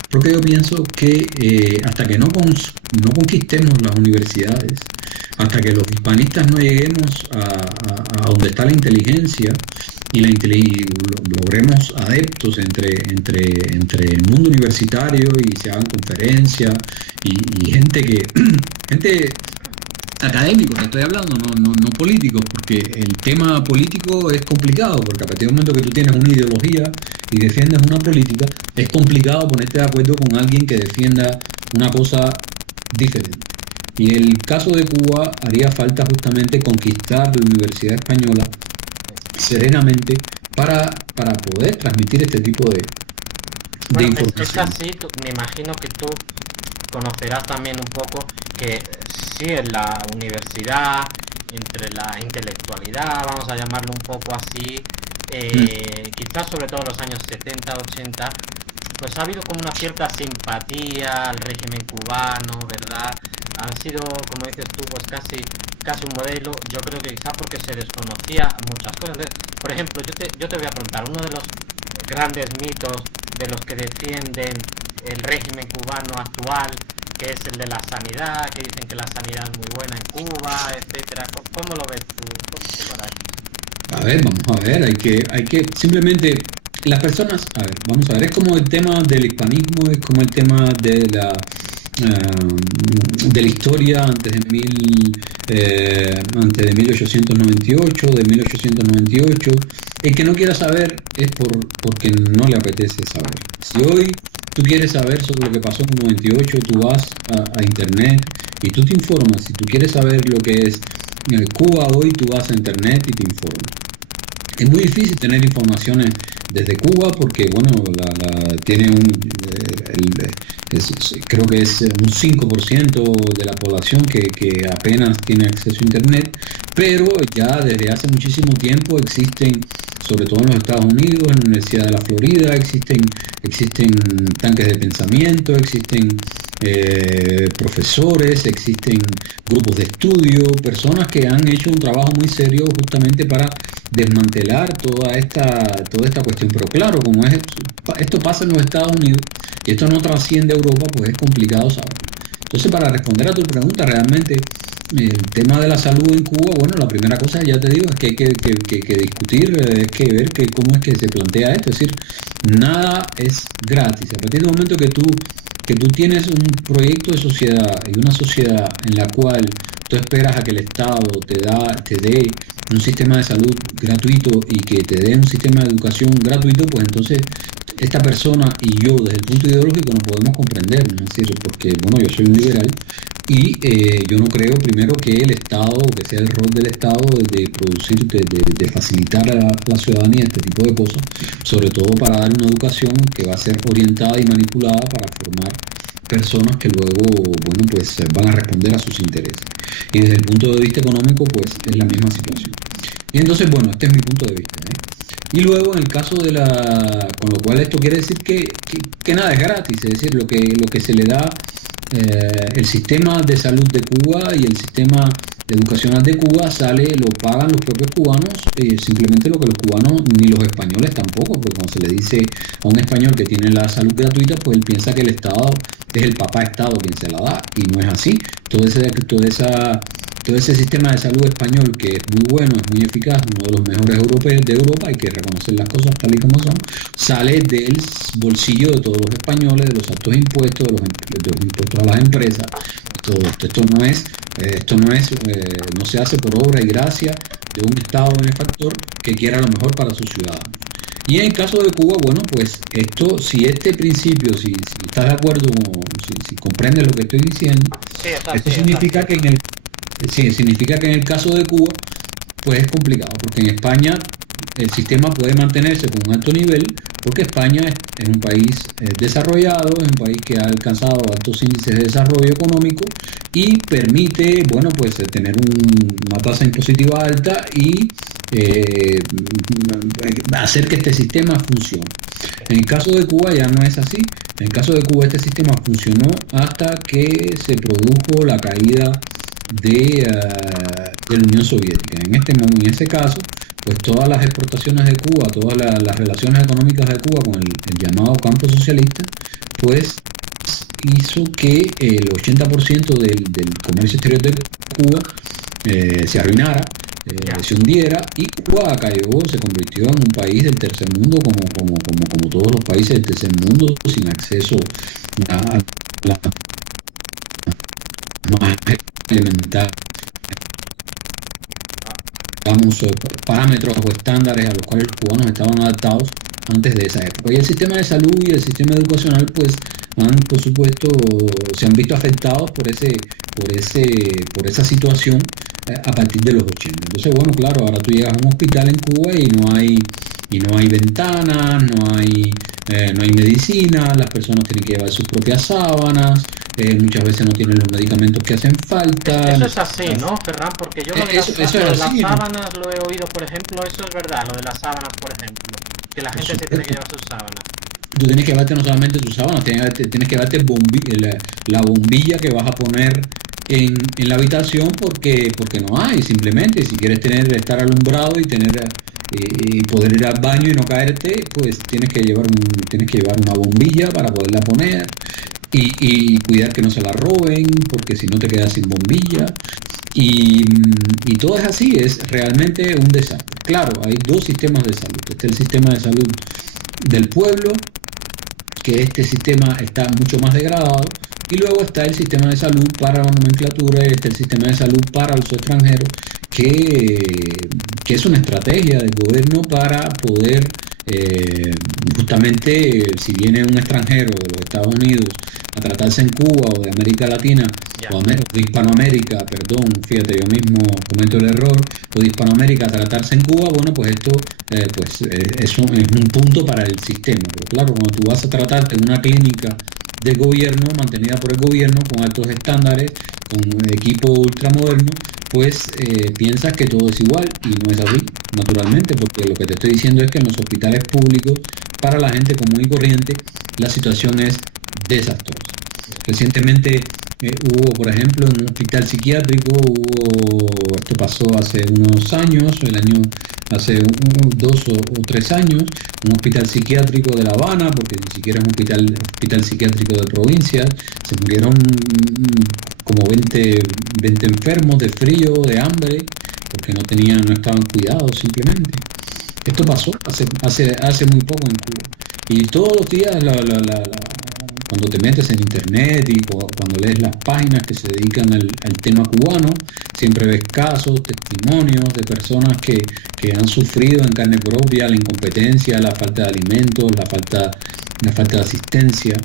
porque yo pienso que hasta que no conquistemos las universidades, hasta que los hispanistas no lleguemos a donde está la inteligencia y logremos adeptos entre el mundo universitario, y se hagan conferencias y gente académicos, estoy hablando, no políticos, porque el tema político es complicado, porque a partir del momento que tú tienes una ideología y defiendes una política, es complicado ponerte de acuerdo con alguien que defienda una cosa diferente. Y en el caso de Cuba haría falta justamente conquistar la Universidad Española serenamente para poder transmitir este tipo de información. Es así, me imagino que tú conocerás también un poco que sí, en la universidad, entre la intelectualidad, vamos a llamarlo un poco así, quizás sobre todo en los años 70, 80, pues ha habido como una cierta simpatía al régimen cubano, ¿verdad? Han sido, como dices tú, pues casi un modelo. Yo creo que quizás porque se desconocía muchas cosas. Entonces, por ejemplo, yo te voy a preguntar, uno de los grandes mitos de los que defienden el régimen cubano actual, que es el de la sanidad, que dicen que la sanidad es muy buena en Cuba, etcétera. ¿Cómo lo ves tú? ¿Cómo lo ves? A ver, vamos a ver, hay que simplemente las personas, a ver, vamos a ver, es como el tema del hispanismo, es como el tema de la historia antes de 1898, de 1898. El que no quiera saber es porque no le apetece saber. Si hoy tú quieres saber sobre lo que pasó en el 98, tú vas a internet y tú te informas. Si tú quieres saber lo que es Cuba hoy, tú vas a internet y te informas. Es muy difícil tener informaciones desde Cuba porque, bueno, tiene creo que es un 5% de la población que apenas tiene acceso a Internet, pero ya desde hace muchísimo tiempo existen, sobre todo en los Estados Unidos, en la Universidad de la Florida, existen tanques de pensamiento, existen profesores, existen grupos de estudio, personas que han hecho un trabajo muy serio justamente para desmantelar toda esta cuestión. Pero claro, como esto pasa en los Estados Unidos y esto no trasciende a Europa, pues es complicado saberlo. Entonces, para responder a tu pregunta, realmente el tema de la salud en Cuba, bueno, la primera cosa, ya te digo, es que hay que discutir, es que ver cómo es que se plantea esto. Es decir, nada es gratis. A partir del momento que tú tienes un proyecto de sociedad y una sociedad en la cual tú esperas a que el Estado te dé un sistema de salud gratuito y que te dé un sistema de educación gratuito, pues entonces esta persona y yo desde el punto ideológico no podemos comprender, ¿no? Es decir, porque bueno, yo soy un liberal y yo no creo primero que el Estado, que sea el rol del Estado de producir, de facilitar a la ciudadanía este tipo de cosas, sobre todo para dar una educación que va a ser orientada y manipulada para formar personas que luego, bueno, pues van a responder a sus intereses. Y desde el punto de vista económico, pues es la misma situación. Y entonces, bueno, este es mi punto de vista, ¿eh? Y luego en el caso con lo cual esto quiere decir que nada es gratis, es decir, lo que se le da, el sistema de salud de Cuba y el sistema educacional de Cuba lo pagan los propios cubanos, simplemente lo que los cubanos, ni los españoles tampoco, porque cuando se le dice a un español que tiene la salud gratuita, pues él piensa que el Estado es el papá Estado quien se la da, y no es así. Todo ese sistema de salud español, que es muy bueno, es muy eficaz, uno de los mejores europeos de Europa, hay que reconocer las cosas tal y como son, sale del bolsillo de todos los españoles, de los altos impuestos, de los impuestos a las empresas. Todo esto no se hace por obra y gracia de un Estado benefactor que quiera lo mejor para sus ciudadanos. Y en el caso de Cuba, bueno, pues si este principio, si estás de acuerdo, si comprendes lo que estoy diciendo, sí, esto significa que en el caso de Cuba, pues es complicado, porque en España el sistema puede mantenerse con un alto nivel, porque España es un país desarrollado, es un país que ha alcanzado altos índices de desarrollo económico y permite, bueno, pues tener una tasa impositiva alta y hacer que este sistema funcione. En el caso de Cuba ya no es así. En el caso de Cuba este sistema funcionó hasta que se produjo la caída de la Unión Soviética. En ese caso, pues todas las exportaciones de Cuba, todas las relaciones económicas de Cuba con el llamado campo socialista, pues hizo que el 80% del comercio exterior de Cuba se arruinara, se hundiera, y Cuba se convirtió en un país del tercer mundo, como todos los países del tercer mundo, sin acceso a la más elemental, parámetros o estándares a los cuales los cubanos estaban adaptados antes de esa época. Y el sistema de salud y el sistema educacional, pues, por supuesto, se han visto afectados por esa situación a partir de los 80. Entonces, bueno, claro, ahora tú llegas a un hospital en Cuba y no hay ventanas, no hay medicina, las personas tienen que llevar sus propias sábanas, muchas veces no tienen los medicamentos que hacen falta. Eso es así, ¿no, Ferran? Porque yo lo de las sábanas lo he oído, por ejemplo, eso es verdad, lo de las sábanas, por ejemplo, que la gente se tiene que llevar sus sábanas. Tú tienes que llevarte no solamente tus sábanas, tienes que llevarte la bombilla que vas a poner en la habitación porque no hay, simplemente si quieres estar alumbrado y tener y poder ir al baño y no caerte, pues tienes que llevar una bombilla para poderla poner y cuidar que no se la roben, porque si no te quedas sin bombilla. Y todo es así, es realmente un desastre. Claro, hay dos sistemas de salud. Está el sistema de salud del pueblo, que este sistema está mucho más degradado, y luego está el sistema de salud para la nomenclatura, y está el sistema de salud para los extranjeros, que es una estrategia del gobierno para poder, justamente, si viene un extranjero de los Estados Unidos a tratarse en Cuba o de América Latina, o de Hispanoamérica, perdón, fíjate, yo mismo cometo el error, o de Hispanoamérica a tratarse en Cuba, bueno, pues esto es un punto para el sistema. Pero claro, cuando tú vas a tratarte en una clínica del gobierno, mantenida por el gobierno, con altos estándares, con equipo ultramoderno, pues piensas que todo es igual, y no es así, naturalmente, porque lo que te estoy diciendo es que en los hospitales públicos, para la gente común y corriente, la situación es desastrosa. Recientemente hubo, por ejemplo, en un hospital psiquiátrico, esto pasó hace unos años, hace 2 o 3 años, un hospital psiquiátrico de La Habana, porque ni siquiera es un hospital psiquiátrico de provincia, se murieron como 20 enfermos de frío, de hambre, porque no estaban cuidados simplemente. Esto pasó hace muy poco en Cuba. Y todos los días, cuando te metes en internet y cuando lees las páginas que se dedican al tema cubano, siempre ves casos, testimonios de personas que han sufrido en carne propia la incompetencia, la falta de alimentos, la falta de asistencia.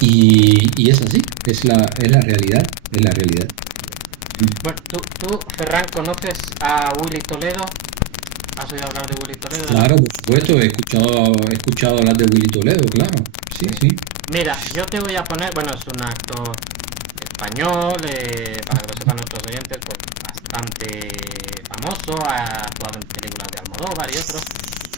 Y es así, es la realidad, es la realidad. Bueno, tú, Ferran, ¿conoces a Willy Toledo? ¿Has oído hablar de Willy Toledo? Claro, por supuesto, he escuchado hablar de Willy Toledo, claro. Sí, sí. Mira, yo te voy a poner, bueno, es un actor español, para que lo sepan nuestros oyentes, pues bastante famoso, ha actuado en películas de Almodóvar y otros.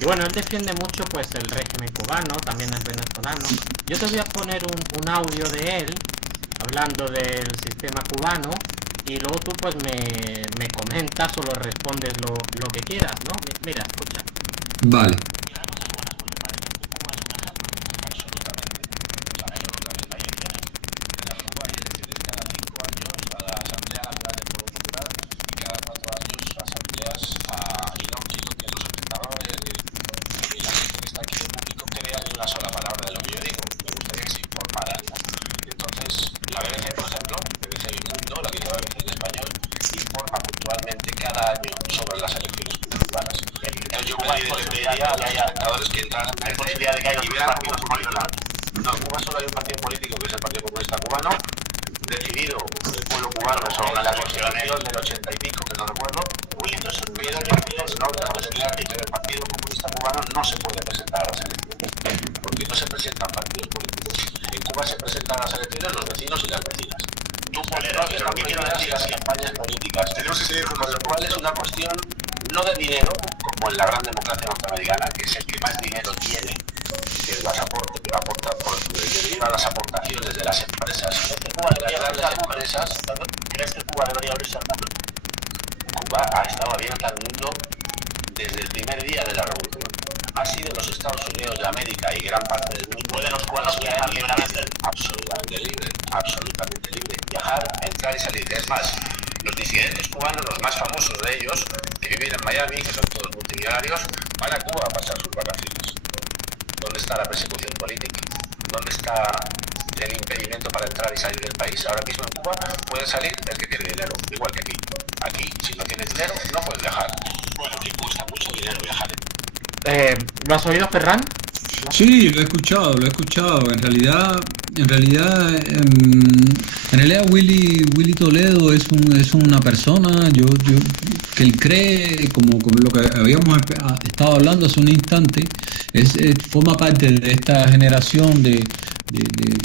Y bueno, él defiende mucho pues el régimen cubano, también el venezolano. Yo te voy a poner un audio de él hablando del sistema cubano, y luego tú pues me comentas o lo respondes lo que quieras, ¿no? Mira, escucha. Vale. ¿Lo has oído, Ferran? Sí, lo he escuchado. En realidad Willy Toledo es una persona, que él cree, como lo que habíamos estado hablando hace un instante, forma parte de esta generación de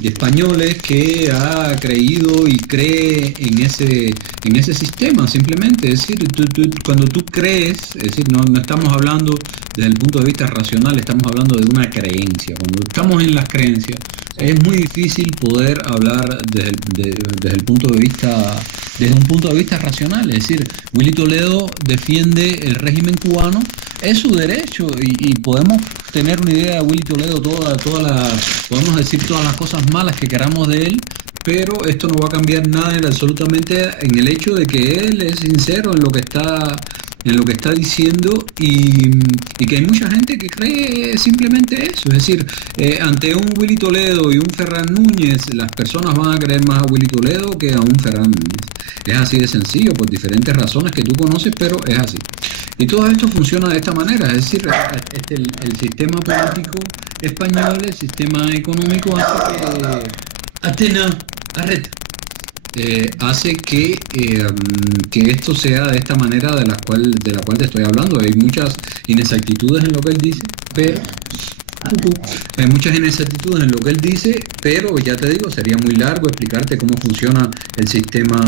españoles que ha creído y cree en ese sistema, simplemente. Es decir, cuando tú crees, es decir, no estamos hablando desde el punto de vista racional, estamos hablando de una creencia. Cuando estamos en las creencias, es muy difícil poder hablar desde el punto de vista, desde un punto de vista racional. Es decir, Willy Toledo defiende el régimen cubano, es su derecho, y podemos tener una idea de Willy Toledo, podemos decir todas las cosas malas que queramos de él, pero esto no va a cambiar nada absolutamente en el hecho de que él es sincero en lo que está diciendo, y que hay mucha gente que cree simplemente eso. Es decir, ante un Willy Toledo y un Ferran Núñez, las personas van a creer más a Willy Toledo que a un Ferran Núñez. Es así de sencillo, por diferentes razones que tú conoces, pero es así. Y todo esto funciona de esta manera. Es decir, el sistema político español, el sistema económico hace que esto sea de esta manera de la cual te estoy hablando. Hay muchas inexactitudes en lo que él dice, pero ya te digo, sería muy largo explicarte cómo funciona el sistema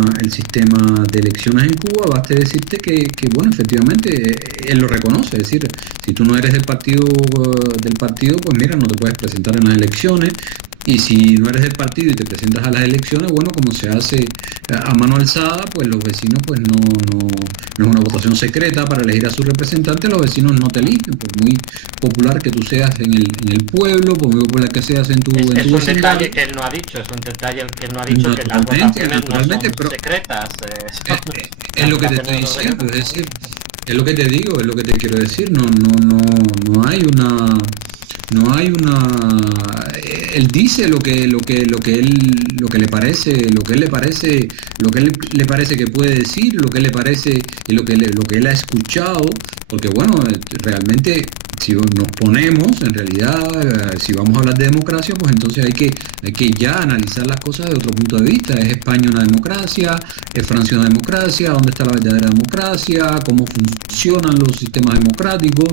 de elecciones en Cuba. Basta decirte que bueno, efectivamente, él lo reconoce. Es decir, si tú no eres del partido, pues mira, no te puedes presentar en las elecciones. Y si no eres del partido y te presentas a las elecciones, bueno, como se hace a mano alzada, pues los vecinos, pues no es una votación secreta para elegir a su representante. Los vecinos no te eligen, por muy popular que tú seas en el pueblo, por muy popular que seas en tu es un detalle que él no ha dicho, que las votaciones no son secretas. Es lo que te estoy diciendo, es decir, es lo que te digo, es lo que te quiero decir. No hay una... Él dice lo que él le parece que puede decir, lo que le parece y lo que él ha escuchado, porque bueno, realmente, si nos ponemos, en realidad, si vamos a hablar de democracia, pues entonces hay que ya analizar las cosas de otro punto de vista. ¿Es España una democracia? ¿Es Francia una democracia? ¿Dónde está la verdadera democracia? ¿Cómo funcionan los sistemas democráticos?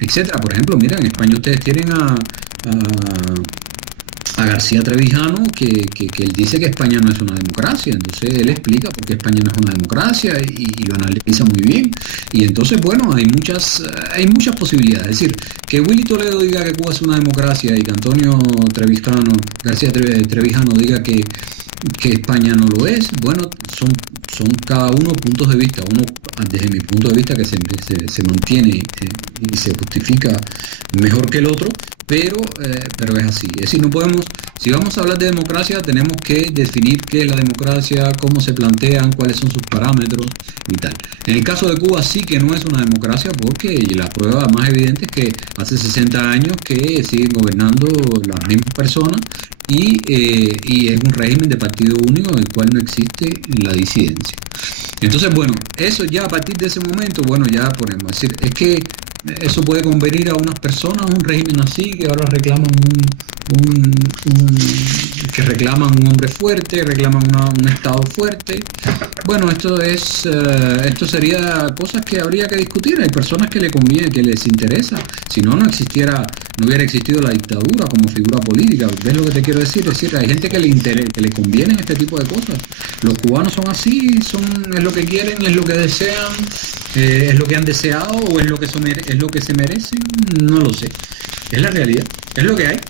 Etcétera. Por ejemplo, mira, en España ustedes tienen a García Trevijano, que él dice que España no es una democracia. Entonces él explica por qué España no es una democracia, y lo analiza muy bien. Y entonces, bueno, hay muchas posibilidades. Es decir, que Willy Toledo diga que Cuba es una democracia y que García Trevijano diga que España no lo es, bueno, son cada uno puntos de vista. Uno, desde mi punto de vista, que se mantiene y se justifica mejor que el otro, pero es así. Es decir, no podemos, si vamos a hablar de democracia, tenemos que definir qué es la democracia, cómo se plantean, cuáles son sus parámetros y tal. En el caso de Cuba sí que no es una democracia, porque la prueba más evidente es que hace 60 años que siguen gobernando las mismas personas, y es un régimen de partido único en el cual no existe la disidencia. Entonces, bueno, eso ya a partir de ese momento, bueno, ya podemos decir, es que eso puede convenir a unas personas, un régimen así, que ahora reclaman que reclaman un hombre fuerte, reclaman un Estado fuerte. Bueno, esto sería cosas que habría que discutir. Hay personas que le conviene, que les interesa. Si no, no hubiera existido la dictadura como figura política. ¿Ves lo que te quiero decir? Es decir, hay gente que le conviene este tipo de cosas. Los cubanos son así, es lo que quieren, es lo que desean, es lo que han deseado, o es lo que se merecen. No lo sé. Es la realidad, es lo que hay.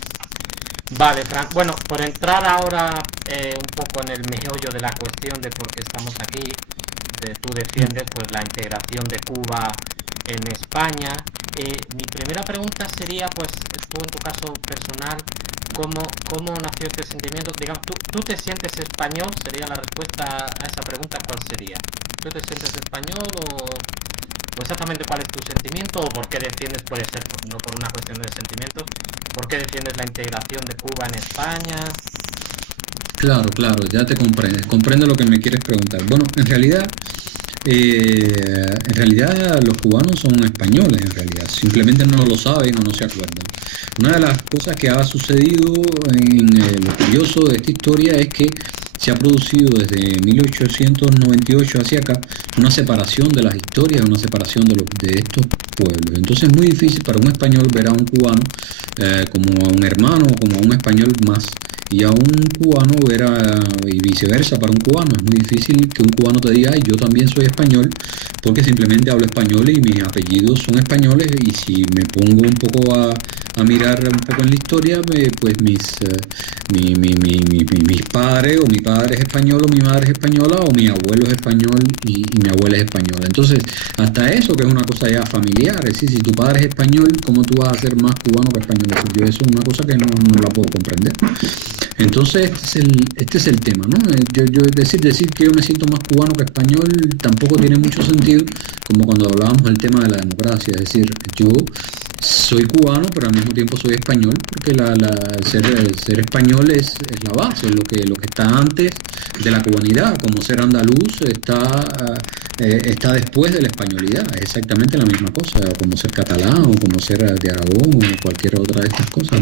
Vale, Fran. Bueno, por entrar ahora un poco en el meollo de la cuestión de por qué estamos aquí, tú defiendes pues la integración de Cuba en España. Mi primera pregunta sería, pues, tú en tu caso personal, ¿cómo nació este sentimiento? Digamos, ¿tú te sientes español? Sería la respuesta a esa pregunta. ¿Cuál sería? ¿Tú te sientes español o exactamente cuál es tu sentimiento, o por qué defiendes? Puede ser no por una cuestión de sentimientos. ¿Por qué defiendes la integración de Cuba en España? Claro, ya te comprendo lo que me quieres preguntar. Bueno, en realidad los cubanos son españoles, en realidad. Simplemente no lo saben o no se acuerdan. Una de las cosas que ha sucedido lo curioso de esta historia es que se ha producido desde 1898 hacia acá una separación de las historias, una separación de estos pueblos. Entonces es muy difícil para un español ver a un cubano como a un hermano o como a un español más. y a un cubano y viceversa para un cubano. Es muy difícil que un cubano te diga, "Ay, yo también soy español", porque simplemente hablo español y mis apellidos son españoles, y si me pongo un poco a mirar un poco en la historia, pues mis padres, o mi padre es español, o mi madre es española, o mi abuelo es español y mi abuela es española. Entonces, hasta eso, que es una cosa ya familiar, es decir, si tu padre es español, ¿cómo tú vas a ser más cubano que español? Es decir, yo eso es una cosa que no la puedo comprender. Entonces, este es el tema, ¿no? Decir que yo me siento más cubano que español tampoco tiene mucho sentido, como cuando hablábamos del tema de la democracia. Es decir, yo soy cubano, pero al mismo tiempo soy español, porque ser español es la base, lo que está antes de la cubanidad, como ser andaluz está después de la españolidad. Es exactamente la misma cosa, como ser catalán, o como ser de Aragón, o cualquier otra de estas cosas.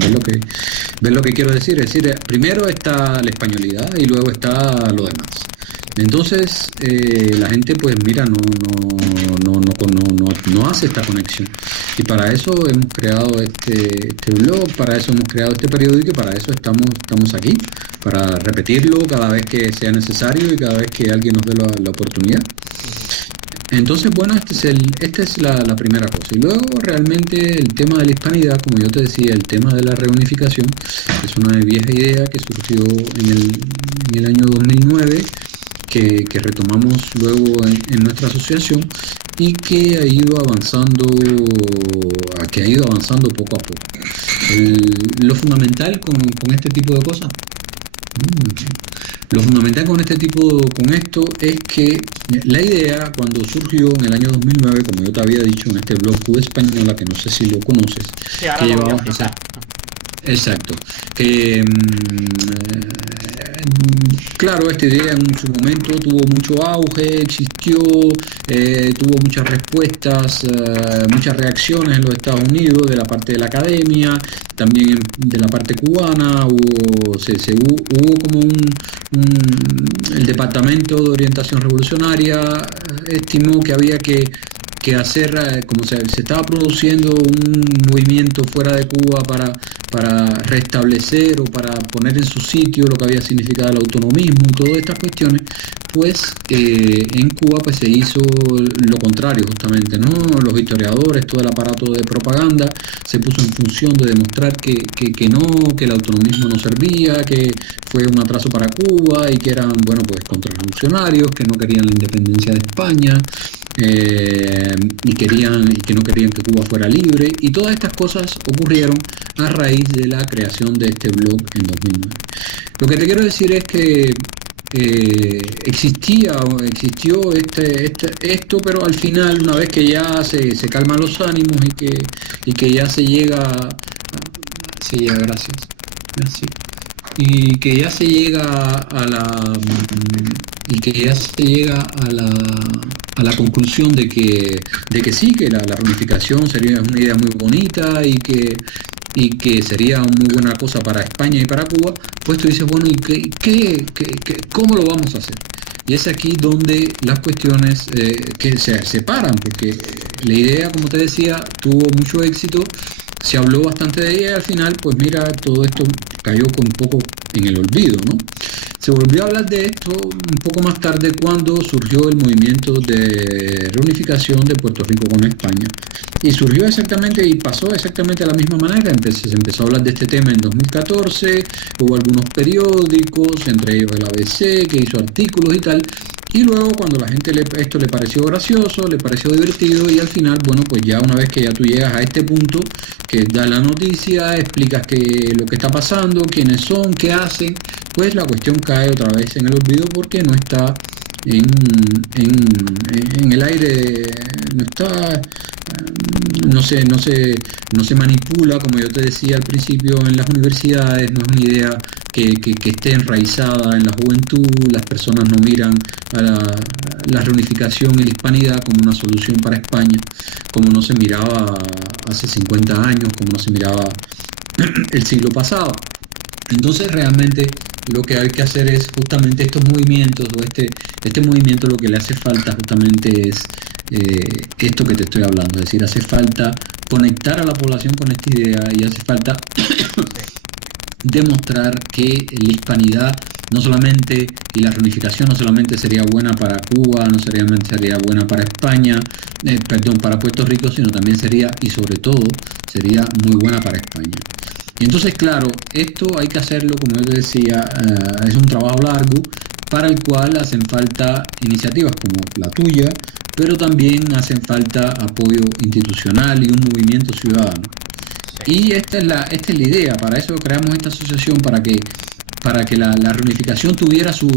¿Ves lo que quiero decir? Es decir, primero está la españolidad y luego está lo demás. Entonces, la gente, pues mira, no hace esta conexión. Y para eso hemos creado este blog, para eso hemos creado este periódico, y para eso estamos aquí, para repetirlo cada vez que sea necesario y cada vez que alguien nos dé la oportunidad. Entonces, bueno, esta es la primera cosa. Y luego, realmente, el tema de la hispanidad, como yo te decía, el tema de la reunificación, es una vieja idea que surgió en el año 2009, que retomamos luego en nuestra asociación, y que ha ido avanzando poco a poco. Lo fundamental con este tipo de cosas, con esto es que la idea, cuando surgió en el año 2009, como yo te había dicho, en este blog Cuba Española, que no sé si lo conoces, sí, ahora lo voy a citar. Exacto, que claro, esta idea en su momento tuvo mucho auge, existió, tuvo muchas respuestas, muchas reacciones en los Estados Unidos, de la parte de la academia, también de la parte cubana. Hubo como el Departamento de Orientación Revolucionaria estimó que había que hacer, como se estaba produciendo un movimiento fuera de Cuba para restablecer o para poner en su sitio lo que había significado el autonomismo y todas estas cuestiones, pues en Cuba pues se hizo lo contrario, justamente, ¿no? Los historiadores, todo el aparato de propaganda se puso en función de demostrar que el autonomismo no servía, que fue un atraso para Cuba, y que eran, bueno, pues contrarrevolucionarios, que no querían la independencia de España, y que no querían que Cuba fuera libre, y todas estas cosas ocurrieron a raíz de la creación de este blog en 2009. Lo que te quiero decir es que existió esto, pero al final, una vez que ya se calman los ánimos y que ya se llega gracias, y que ya se llega a la conclusión de que sí, que la reunificación sería una idea muy bonita, y que sería una muy buena cosa para España y para Cuba, pues tú dices, bueno, ¿y cómo lo vamos a hacer? Y es aquí donde las cuestiones que se separan, porque la idea, como te decía, tuvo mucho éxito, se habló bastante de ella, y al final, pues mira, todo esto cayó un poco en el olvido, ¿no? Se volvió a hablar de esto un poco más tarde, cuando surgió el movimiento de reunificación de Puerto Rico con España. Y surgió exactamente, y pasó exactamente de la misma manera. Se empezó a hablar de este tema en 2014, hubo algunos periódicos, entre ellos el ABC, que hizo artículos y tal. Y luego, cuando la gente esto le pareció gracioso, le pareció divertido, y al final, bueno, pues ya una vez que ya tú llegas a este punto, que das la noticia, explicas lo que está pasando, quiénes son, qué hacen, pues la cuestión cae otra vez en el olvido, porque no está en el aire, no se manipula, como yo te decía al principio, en las universidades. No es una idea que esté enraizada en la juventud. Las personas no miran a la reunificación y la hispanidad como una solución para España, como no se miraba hace 50 años, como no se miraba el siglo pasado. Entonces, realmente lo que hay que hacer es justamente estos movimientos, o este movimiento, lo que le hace falta justamente es esto que te estoy hablando. Es decir, hace falta conectar a la población con esta idea, y hace falta demostrar que la hispanidad no solamente, y la reunificación no solamente sería buena para Cuba, no solamente sería buena para España, para Puerto Rico, sino también sería, y sobre todo, sería muy buena para España. Y entonces, claro, esto hay que hacerlo, como yo te decía, es un trabajo largo, para el cual hacen falta iniciativas como la tuya, pero también hacen falta apoyo institucional y un movimiento ciudadano. Y esta es la idea, para eso creamos esta asociación, para que la reunificación tuviera su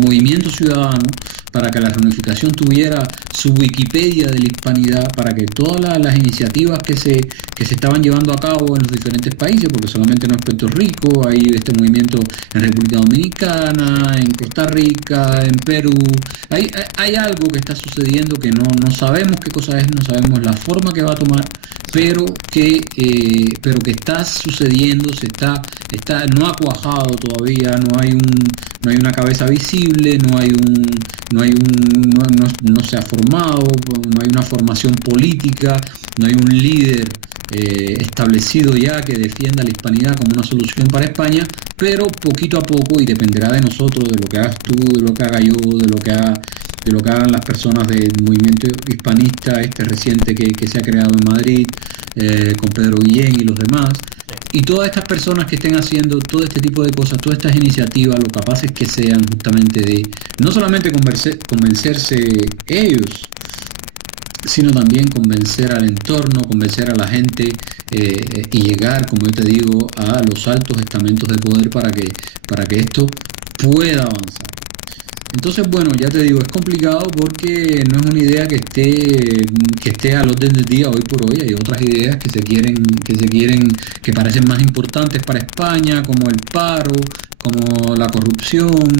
movimiento ciudadano, para que la reunificación tuviera su Wikipedia de la hispanidad, para que todas las iniciativas que se estaban llevando a cabo en los diferentes países, porque solamente no es Puerto Rico, hay este movimiento en República Dominicana, en Costa Rica, en Perú, hay algo que está sucediendo que no sabemos qué cosa es, no sabemos la forma que va a tomar, pero que está sucediendo, no ha cuajado todavía, no hay una cabeza visible, no se ha formado, no hay una formación política, no hay un líder establecido ya que defienda la hispanidad como una solución para España, pero poquito a poco, y dependerá de nosotros, de lo que hagas tú, de lo que haga yo, de lo que hagan las personas del movimiento hispanista reciente que se ha creado en Madrid, con Pedro Guillén y los demás, y todas estas personas que estén haciendo todo este tipo de cosas, todas estas iniciativas, lo capaces que sean justamente de no solamente convencerse ellos, sino también convencer al entorno, convencer a la gente, y llegar, como yo te digo, a los altos estamentos de poder para que esto pueda avanzar. Entonces, bueno, ya te digo, es complicado porque no es una idea que esté al orden del día hoy por hoy. Hay otras ideas que parecen más importantes para España, como el paro, como la corrupción,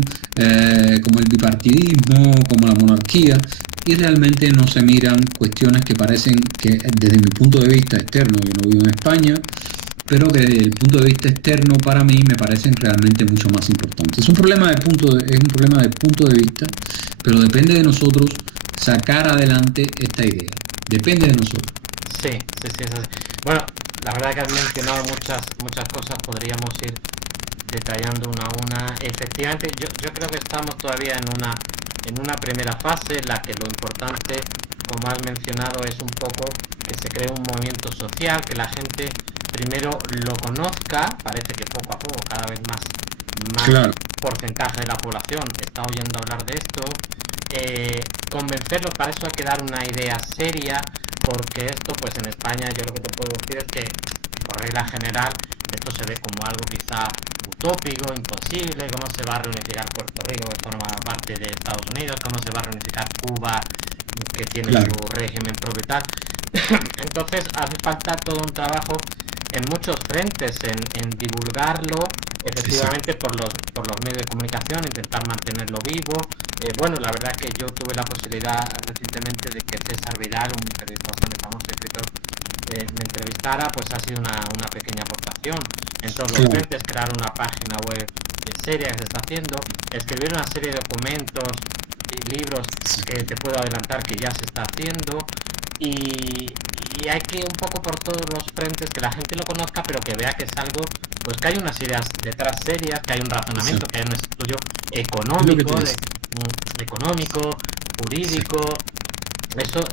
como el bipartidismo, como la monarquía, y realmente no se miran cuestiones que parecen que, desde mi punto de vista externo, yo no vivo en España, pero que desde el punto de vista externo para mí me parecen realmente mucho más importantes. Es un problema de punto de vista, pero depende de nosotros sacar adelante esta idea. Depende de nosotros. Sí, es así. Bueno, la verdad que has mencionado muchas cosas, podríamos ir detallando una a una. Efectivamente, yo creo que estamos todavía en una primera fase en la que lo importante, como has mencionado, es un poco que se cree un movimiento social, que la gente primero lo conozca. Parece que poco a poco, cada vez más claro, porcentaje de la población está oyendo hablar de esto. Convencerlos, para eso hay que dar una idea seria, porque esto, pues en España, yo lo que te puedo decir es que, por regla general, esto se ve como algo quizá utópico, imposible. ¿Cómo se va a reunificar Puerto Rico, que forma parte de Estados Unidos? ¿Cómo se va a reunificar Cuba, que tiene claro, su régimen propio y tal? Entonces hace falta todo un trabajo en muchos frentes, en divulgarlo, efectivamente, por los medios de comunicación, intentar mantenerlo vivo. Bueno, la verdad es que yo tuve la posibilidad recientemente de que César Vidal, un periodista bastante famoso, escritor, me entrevistara. Pues ha sido una pequeña aportación en todos los frentes: crear una página web seria que se está haciendo, escribir una serie de documentos y libros que te puedo adelantar que ya se está haciendo, y hay que un poco por todos los frentes que la gente lo conozca, pero que vea que es algo, pues que hay unas ideas detrás serias, que hay un razonamiento, que hay un estudio económico, jurídico. Eso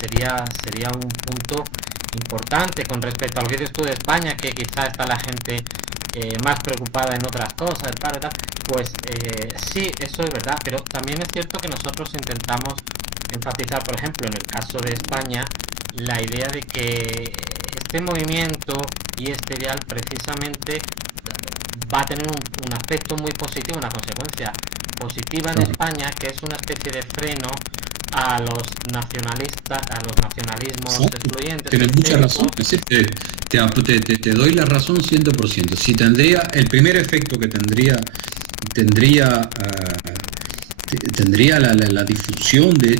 sería un punto importante con respecto a lo que dices tú de España, que quizá está la gente más preocupada en otras cosas, el paro y tal. Pues sí, eso es verdad, pero también es cierto que nosotros intentamos enfatizar, por ejemplo, en el caso de España, la idea de que este movimiento y este ideal precisamente va a tener un aspecto muy positivo, una consecuencia positiva en España, que es una especie de freno a los nacionalismos excluyentes. Tienes mucha razón, te doy la razón 100%. Si tendría, el primer efecto que tendría la difusión de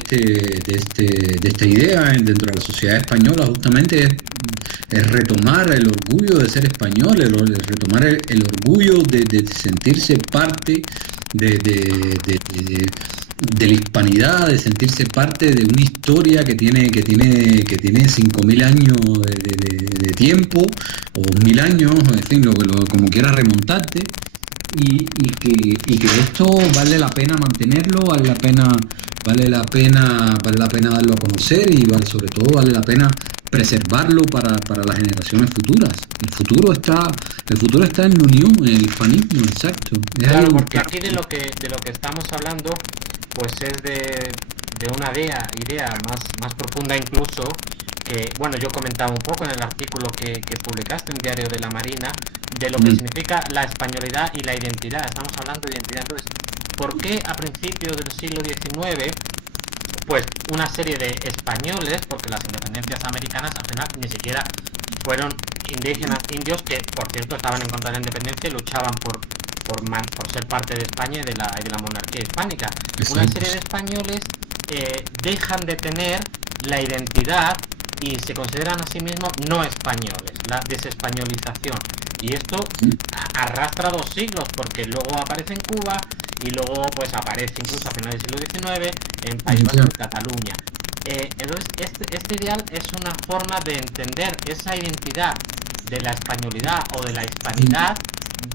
esta idea dentro de la sociedad española, justamente es retomar el orgullo de ser español, retomar el orgullo de sentirse parte de de la hispanidad, de sentirse parte de una historia que tiene 5.000 años de tiempo, o 1.000 años, en fin, como quieras remontarte, y que esto vale la pena mantenerlo, vale la pena darlo a conocer, y sobre todo vale la pena preservarlo para las generaciones futuras. El futuro está en la unión, en el hispanismo, exacto. Claro, porque aquí de lo que estamos hablando, pues es de una idea más profunda incluso, que, bueno, yo comentaba un poco en el artículo que publicaste en Diario de la Marina, de lo que significa la españolidad y la identidad. Estamos hablando de identidad. Entonces, ¿por qué a principios del siglo XIX, pues una serie de españoles, porque las independencias americanas al final ni siquiera fueron indígenas, indios, que por cierto estaban en contra de la independencia y luchaban por ser parte de España y de la monarquía hispánica? Exacto. Una serie de españoles dejan de tener la identidad y se consideran a sí mismos no españoles, la desespañolización. Y esto arrastra 2 siglos, porque luego aparece en Cuba y luego pues aparece incluso a finales del siglo XIX en País Vasco y Cataluña. Entonces este ideal es una forma de entender esa identidad de la españolidad o de la hispanidad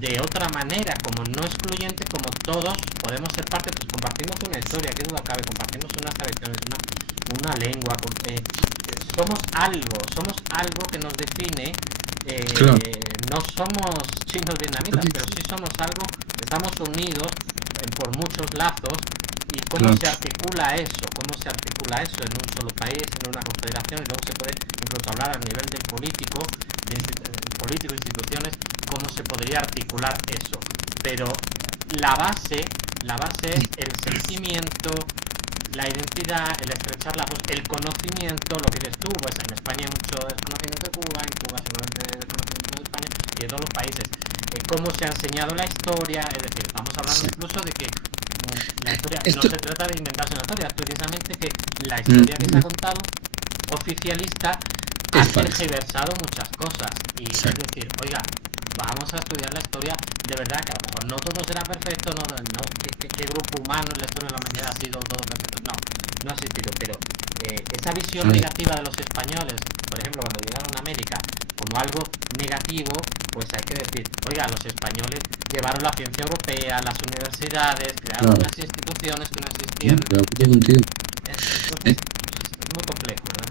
de otra manera, como no excluyente, como todos podemos ser parte, pues compartimos una historia, que duda cabe, compartimos unas tradiciones, una lengua, somos algo que nos define. Claro. No somos chinos vietnamitas, pero sí somos algo, estamos unidos por muchos lazos. ¿Y cómo se articula eso? En un solo país, en una confederación? Y luego se puede incluso hablar a nivel del político, instituciones, cómo se podría articular eso. Pero la base es el sentimiento, la identidad, el estrechar lazos, el conocimiento, lo que dices tú, pues en España hay mucho desconocimiento de Cuba, en Cuba seguramente desconocimiento de España y de todos los países. Cómo se ha enseñado la historia, es decir, estamos hablando incluso de que la historia no se trata de inventarse una historia, precisamente que la historia que se ha contado oficialista ha tergiversado muchas cosas. Y es decir, oiga, vamos a estudiar la historia de verdad, que a lo mejor no todo será perfecto, ¿qué grupo humano en la historia de la humanidad ha sido todo perfecto? No ha existido, pero esa visión negativa de los españoles, por ejemplo, cuando llegaron a América, como algo negativo, pues hay que decir, oiga, los españoles llevaron la ciencia europea, las universidades, crearon unas instituciones que no existían. Es muy complejo, ¿verdad?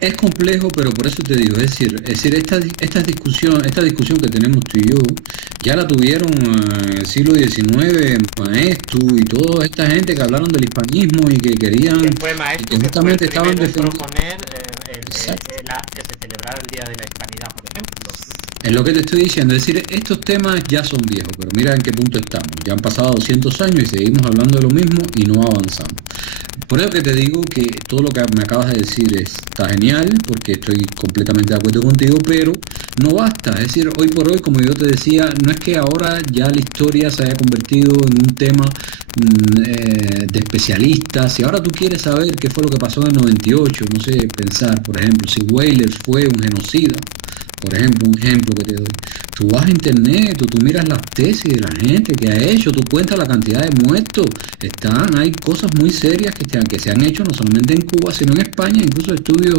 Es complejo, pero por eso te digo, es decir, esta discusión que tenemos tú y yo, ya la tuvieron en el siglo XIX, Maestu y toda esta gente que hablaron del hispanismo y que querían, que fue Maestu, que justamente estaban defendiendo proponer que se celebrara el Día de la Hispanidad, por ejemplo. Es lo que te estoy diciendo, es decir, estos temas ya son viejos, pero mira en qué punto estamos. Ya han pasado 200 años y seguimos hablando de lo mismo y no avanzamos. Por eso que te digo que todo lo que me acabas de decir está genial, porque estoy completamente de acuerdo contigo, pero no basta. Es decir, hoy por hoy, como yo te decía, no es que ahora ya la historia se haya convertido en un tema de especialistas. Si ahora tú quieres saber qué fue lo que pasó en el 98, no sé, pensar, por ejemplo, si Weyler fue un genocida, por ejemplo, un ejemplo que te doy. Tú vas a internet, tú miras las tesis de la gente que ha hecho, tú cuentas la cantidad de muertos. Hay cosas muy serias que se han hecho no solamente en Cuba, sino en España, incluso estudios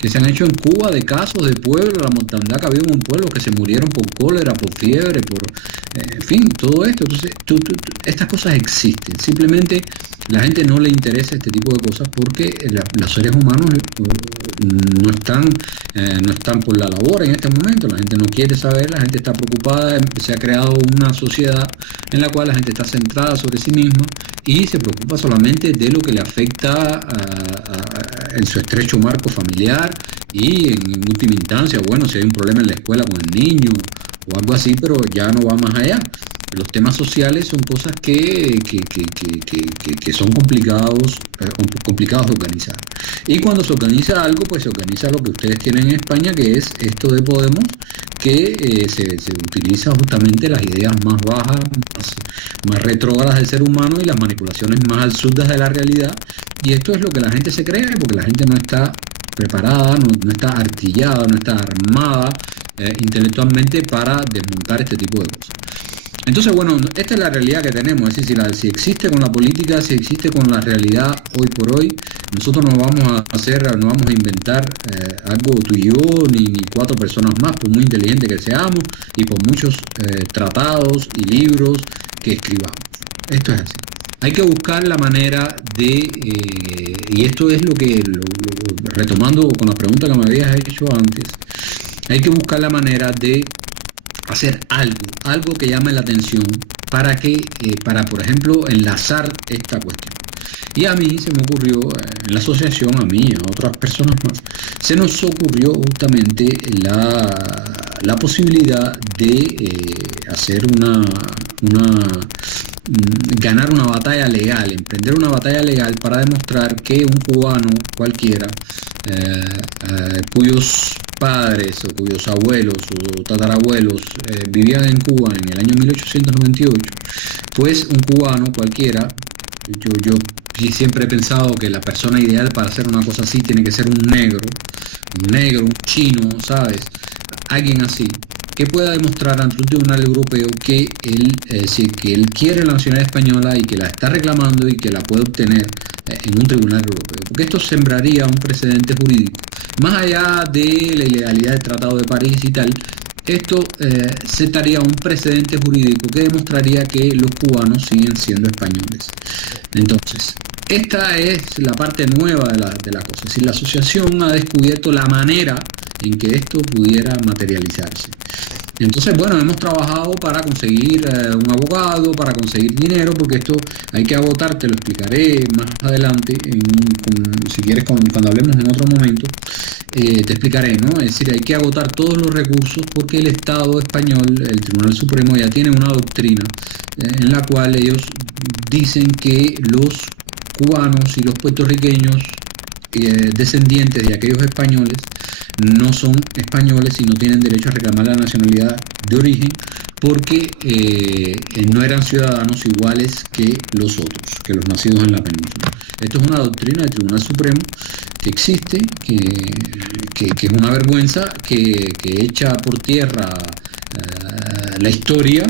que se han hecho en Cuba de casos de pueblos, la mortandad que había en un pueblo que se murieron por cólera, por fiebre, en fin, todo esto. Entonces, estas cosas existen. Simplemente la gente no le interesa este tipo de cosas porque los seres humanos no están por la labor en este momento. La gente no quiere saber, la gente está preocupada, se ha creado una sociedad en la cual la gente está centrada sobre sí misma y se preocupa solamente de lo que le afecta en su estrecho marco familiar y en última instancia, bueno, si hay un problema en la escuela con el niño o algo así, pero ya no va más allá. Los temas sociales son cosas que son complicados de organizar. Y cuando se organiza algo, pues se organiza lo que ustedes tienen en España, que es esto de Podemos, que se utiliza justamente las ideas más bajas, más retrógradas del ser humano y las manipulaciones más absurdas de la realidad. Y esto es lo que la gente se cree, porque la gente no está preparada, no está artillada, no está armada intelectualmente para desmontar este tipo de cosas. Entonces, bueno, esta es la realidad que tenemos, es decir, si existe con la política, si existe con la realidad hoy por hoy, nosotros no vamos a inventar algo tú y yo, ni cuatro personas más, por muy inteligentes que seamos y por muchos tratados y libros que escribamos. Esto es así. Hay que buscar la manera y esto es retomando con la pregunta que me habías hecho antes, hay que buscar la manera de hacer algo que llame la atención para por ejemplo, enlazar esta cuestión. Y a mí se me ocurrió, en la asociación, a mí y a otras personas más, se nos ocurrió justamente la posibilidad de hacer ganar una batalla legal, emprender una batalla legal para demostrar que un cubano cualquiera, cuyos padres o cuyos abuelos o tatarabuelos vivían en Cuba en el año 1898, pues un cubano cualquiera, yo siempre he pensado que la persona ideal para hacer una cosa así tiene que ser un negro, un chino, ¿sabes? Alguien así, que pueda demostrar ante un tribunal europeo que él quiere la nacionalidad española y que la está reclamando y que la puede obtener en un tribunal europeo. Porque esto sembraría un precedente jurídico. Más allá de la ilegalidad del Tratado de París y tal, esto sentaría un precedente jurídico que demostraría que los cubanos siguen siendo españoles. Entonces, esta es la parte nueva de la cosa. Es decir, la asociación ha descubierto la manera en que esto pudiera materializarse. Entonces, bueno, hemos trabajado para conseguir un abogado, para conseguir dinero, porque esto hay que agotar, te lo explicaré más adelante, si quieres cuando hablemos en otro momento, te explicaré, ¿no? Es decir, hay que agotar todos los recursos porque el Estado español, el Tribunal Supremo, ya tiene una doctrina en la cual ellos dicen que los cubanos y los puertorriqueños descendientes de aquellos españoles no son españoles y no tienen derecho a reclamar la nacionalidad de origen porque no eran ciudadanos iguales que los otros, que los nacidos en la península. Esto es una doctrina del Tribunal Supremo que existe, que es una vergüenza, que echa por tierra la historia,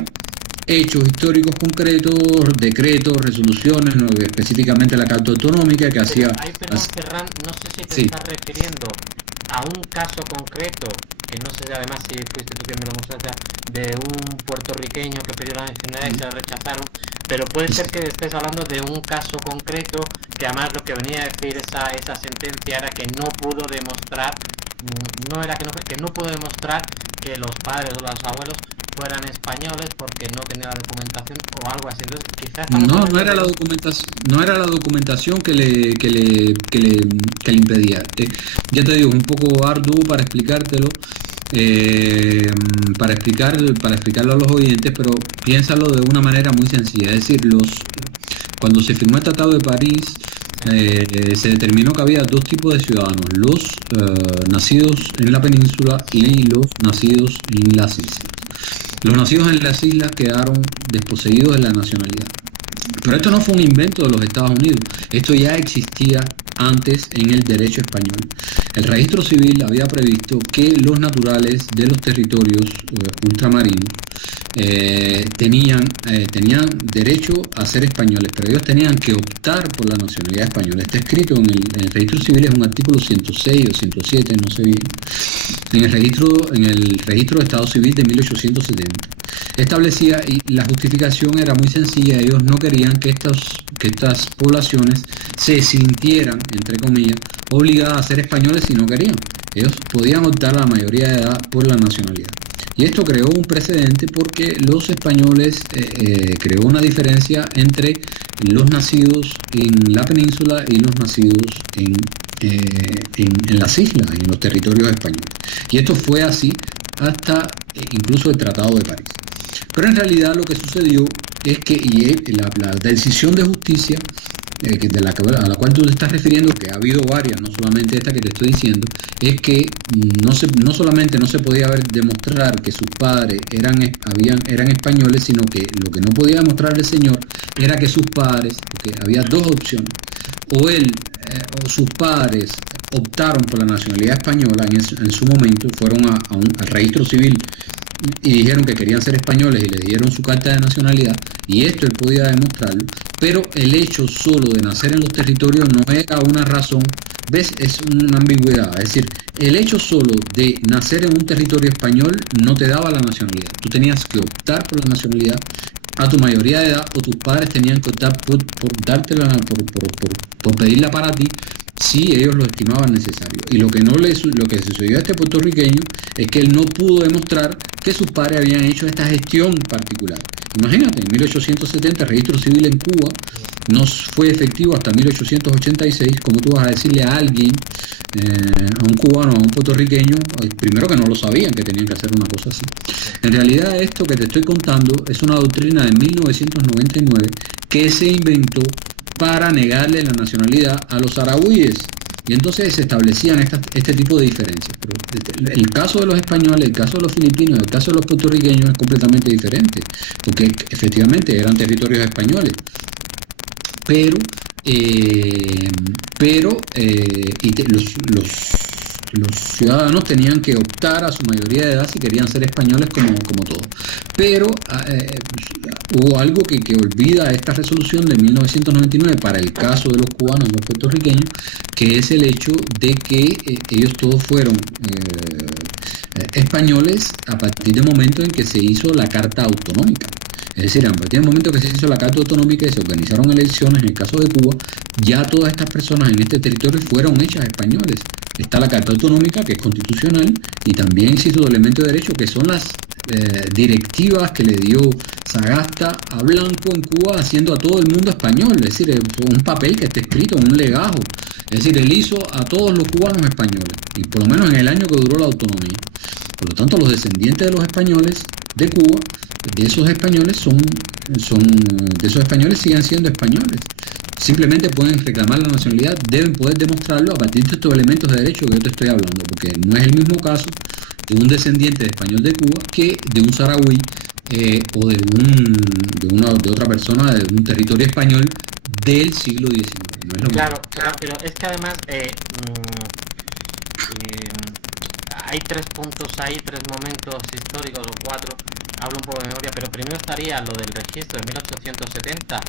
hechos históricos concretos, decretos, resoluciones, ¿no? Específicamente la Carta Autonómica que hacía... Perdón, Ferran, no sé si te estás refiriendo a un caso concreto, que no sé además si fuiste tú quien me lo mostraste, de un puertorriqueño que pidió la nacionalidad y se la rechazaron, pero puede ser que estés hablando de un caso concreto que además lo que venía a decir esa sentencia era que no pudo demostrar, que no pudo demostrar que los padres o los abuelos fueran españoles porque no tenía la documentación o algo así. Entonces, quizás no era la documentación que le impedía. Ya te digo, es un poco arduo para explicártelo, para explicarlo a los oyentes, pero piénsalo de una manera muy sencilla. Es decir, cuando se firmó el Tratado de París, se determinó que había dos tipos de ciudadanos: los nacidos en la península y los nacidos en las islas. Los nacidos en las islas quedaron desposeídos de la nacionalidad. Pero esto no fue un invento de los Estados Unidos, esto ya existía antes en el derecho español. El registro civil había previsto que los naturales de los territorios ultramarinos tenían derecho a ser españoles, pero ellos tenían que optar por la nacionalidad española. Está escrito en el registro civil, es un artículo 106 o 107, no sé bien, en el registro de Estado Civil de 1870. Establecía, y la justificación era muy sencilla: ellos no querían que estas poblaciones se sintieran, entre comillas, obligadas a ser españoles si no querían. Ellos podían optar a la mayoría de edad por la nacionalidad. Y esto creó un precedente porque los españoles creó una diferencia entre los nacidos en la península y los nacidos en las islas, en los territorios españoles. Y esto fue así hasta incluso el Tratado de París. Pero en realidad lo que sucedió es que la decisión de justicia a la cual tú te estás refiriendo, que ha habido varias, no solamente esta que te estoy diciendo, es que no solamente no se podía demostrar que sus padres eran españoles, sino que lo que no podía demostrar el señor era que sus padres, porque había dos opciones: o él o sus padres optaron por la nacionalidad española en su momento, fueron al registro civil y dijeron que querían ser españoles y le dieron su carta de nacionalidad, y esto él podía demostrarlo, pero el hecho solo de nacer en los territorios no era una razón, ¿ves? Es una ambigüedad, es decir, el hecho solo de nacer en un territorio español no te daba la nacionalidad, tú tenías que optar por la nacionalidad a tu mayoría de edad, o tus padres tenían que optar por dártela, por pedirla para ti, si ellos lo estimaban necesario. Y lo que sucedió a este puertorriqueño es que él no pudo demostrar que sus padres habían hecho esta gestión particular. Imagínate, en 1870 el registro civil en Cuba no fue efectivo hasta 1886. ¿Cómo tú vas a decirle a alguien, a un cubano, a un puertorriqueño, primero que no lo sabían que tenían que hacer una cosa así? En realidad esto que te estoy contando es una doctrina de 1999 que se inventó para negarle la nacionalidad a los saharauíes. Y entonces se establecían este tipo de diferencias. Pero el caso de los españoles, el caso de los filipinos, el caso de los puertorriqueños es completamente diferente, porque efectivamente eran territorios españoles. Pero los ciudadanos tenían que optar a su mayoría de edad si querían ser españoles como todos. Pero hubo algo que olvida esta resolución de 1999 para el caso de los cubanos y los puertorriqueños, que es el hecho de que ellos todos fueron españoles a partir del momento en que se hizo la Carta Autonómica. Es decir, a partir del momento que se hizo la Carta Autonómica y se organizaron elecciones, en el caso de Cuba, ya todas estas personas en este territorio fueron hechas españoles. Está la Carta Autonómica, que es constitucional, y también existe un elemento de derecho, que son las directivas que le dio Sagasta a Blanco en Cuba, haciendo a todo el mundo español. Es decir, un papel que está escrito, un legajo. Es decir, él hizo a todos los cubanos españoles, y por lo menos en el año que duró la autonomía. Por lo tanto, los descendientes de los españoles de Cuba, de esos españoles siguen siendo españoles. Simplemente pueden reclamar la nacionalidad, deben poder demostrarlo a partir de estos elementos de derecho que yo te estoy hablando, porque no es el mismo caso de un descendiente de español de Cuba que de un saharaui o de otra persona de un territorio español del siglo XIX. No es lo Claro, pero es que además hay 3 puntos ahí, 3 momentos históricos o 4, hablo un poco de memoria, pero primero estaría lo del registro de 1870,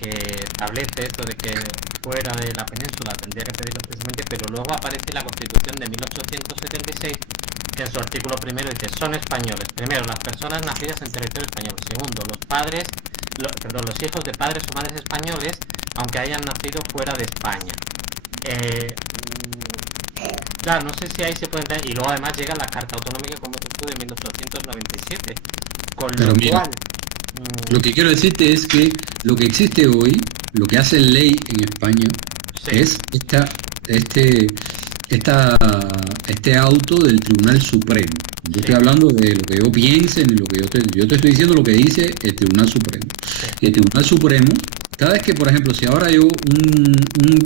que establece esto de que fuera de la península tendría que pedirlo expresamente, pero luego aparece la Constitución de 1876, que en su artículo primero dice: son españoles, primero, las personas nacidas en territorio español; segundo, los hijos de padres o madres españoles, aunque hayan nacido fuera de España. Claro, no sé si ahí se puede entender. Y luego además llega la Carta Autonómica, como tú, de 1897, con Pero lo mira, cual lo que quiero decirte es que lo que existe hoy, lo que hace ley en España, sí, es este auto del Tribunal Supremo. Yo sí, estoy hablando de lo que yo piense, ni lo que yo te estoy diciendo lo que dice el Tribunal Supremo. sí, Y el Tribunal Supremo, cada vez que, por ejemplo, si ahora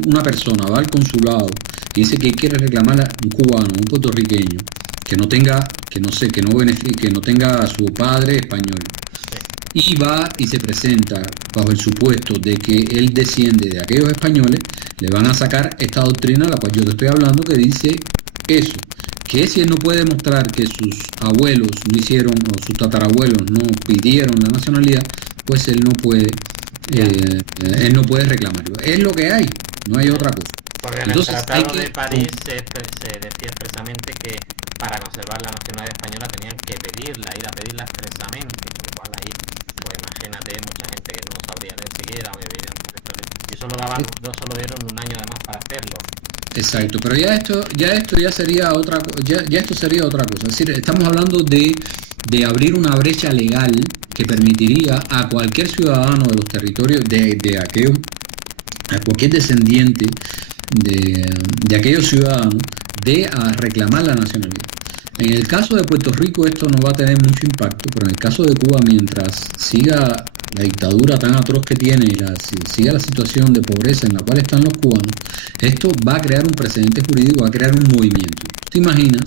una persona va al consulado y dice que quiere reclamar a un cubano, un puertorriqueño, que no tenga a su padre español, sí, y va y se presenta bajo el supuesto de que él desciende de aquellos españoles, le van a sacar esta doctrina a la cual yo te estoy hablando, que dice eso, que si él no puede demostrar que sus abuelos no hicieron, o sus tatarabuelos no pidieron la nacionalidad, pues él no puede reclamarlo. Es lo que hay, no hay otra cosa. porque en el Entonces Tratado de París se decía expresamente que para conservar la nacionalidad española tenían que pedirla, ir a pedirla expresamente, con lo cual ahí, pues imagínate, mucha gente que no sabría leer siquiera, o que vivían en territorios, y solo dieron un año además para hacerlo. Exacto, pero esto sería otra cosa. Es decir, estamos hablando de abrir una brecha legal que permitiría a cualquier ciudadano de los territorios a cualquier descendiente de aquellos ciudadanos a reclamar la nacionalidad. En el caso de Puerto Rico esto no va a tener mucho impacto, pero en el caso de Cuba, mientras siga la dictadura tan atroz que tiene y siga la situación de pobreza en la cual están los cubanos, esto va a crear un precedente jurídico, va a crear un movimiento. te imaginas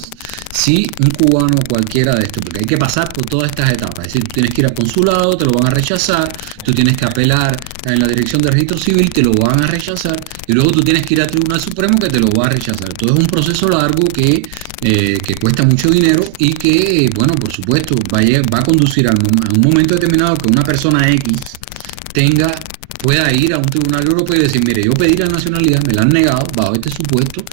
si un cubano cualquiera de estos, porque hay que pasar por todas estas etapas, es decir, tú tienes que ir al consulado, te lo van a rechazar, tú tienes que apelar en la dirección de registro civil, te lo van a rechazar, y luego tú tienes que ir al Tribunal Supremo que te lo va a rechazar. Todo es un proceso largo que cuesta mucho dinero y que, bueno, por supuesto, va a conducir a un momento determinado que una persona X pueda ir a un tribunal europeo y decir, mire, yo pedí la nacionalidad, me la han negado bajo este supuesto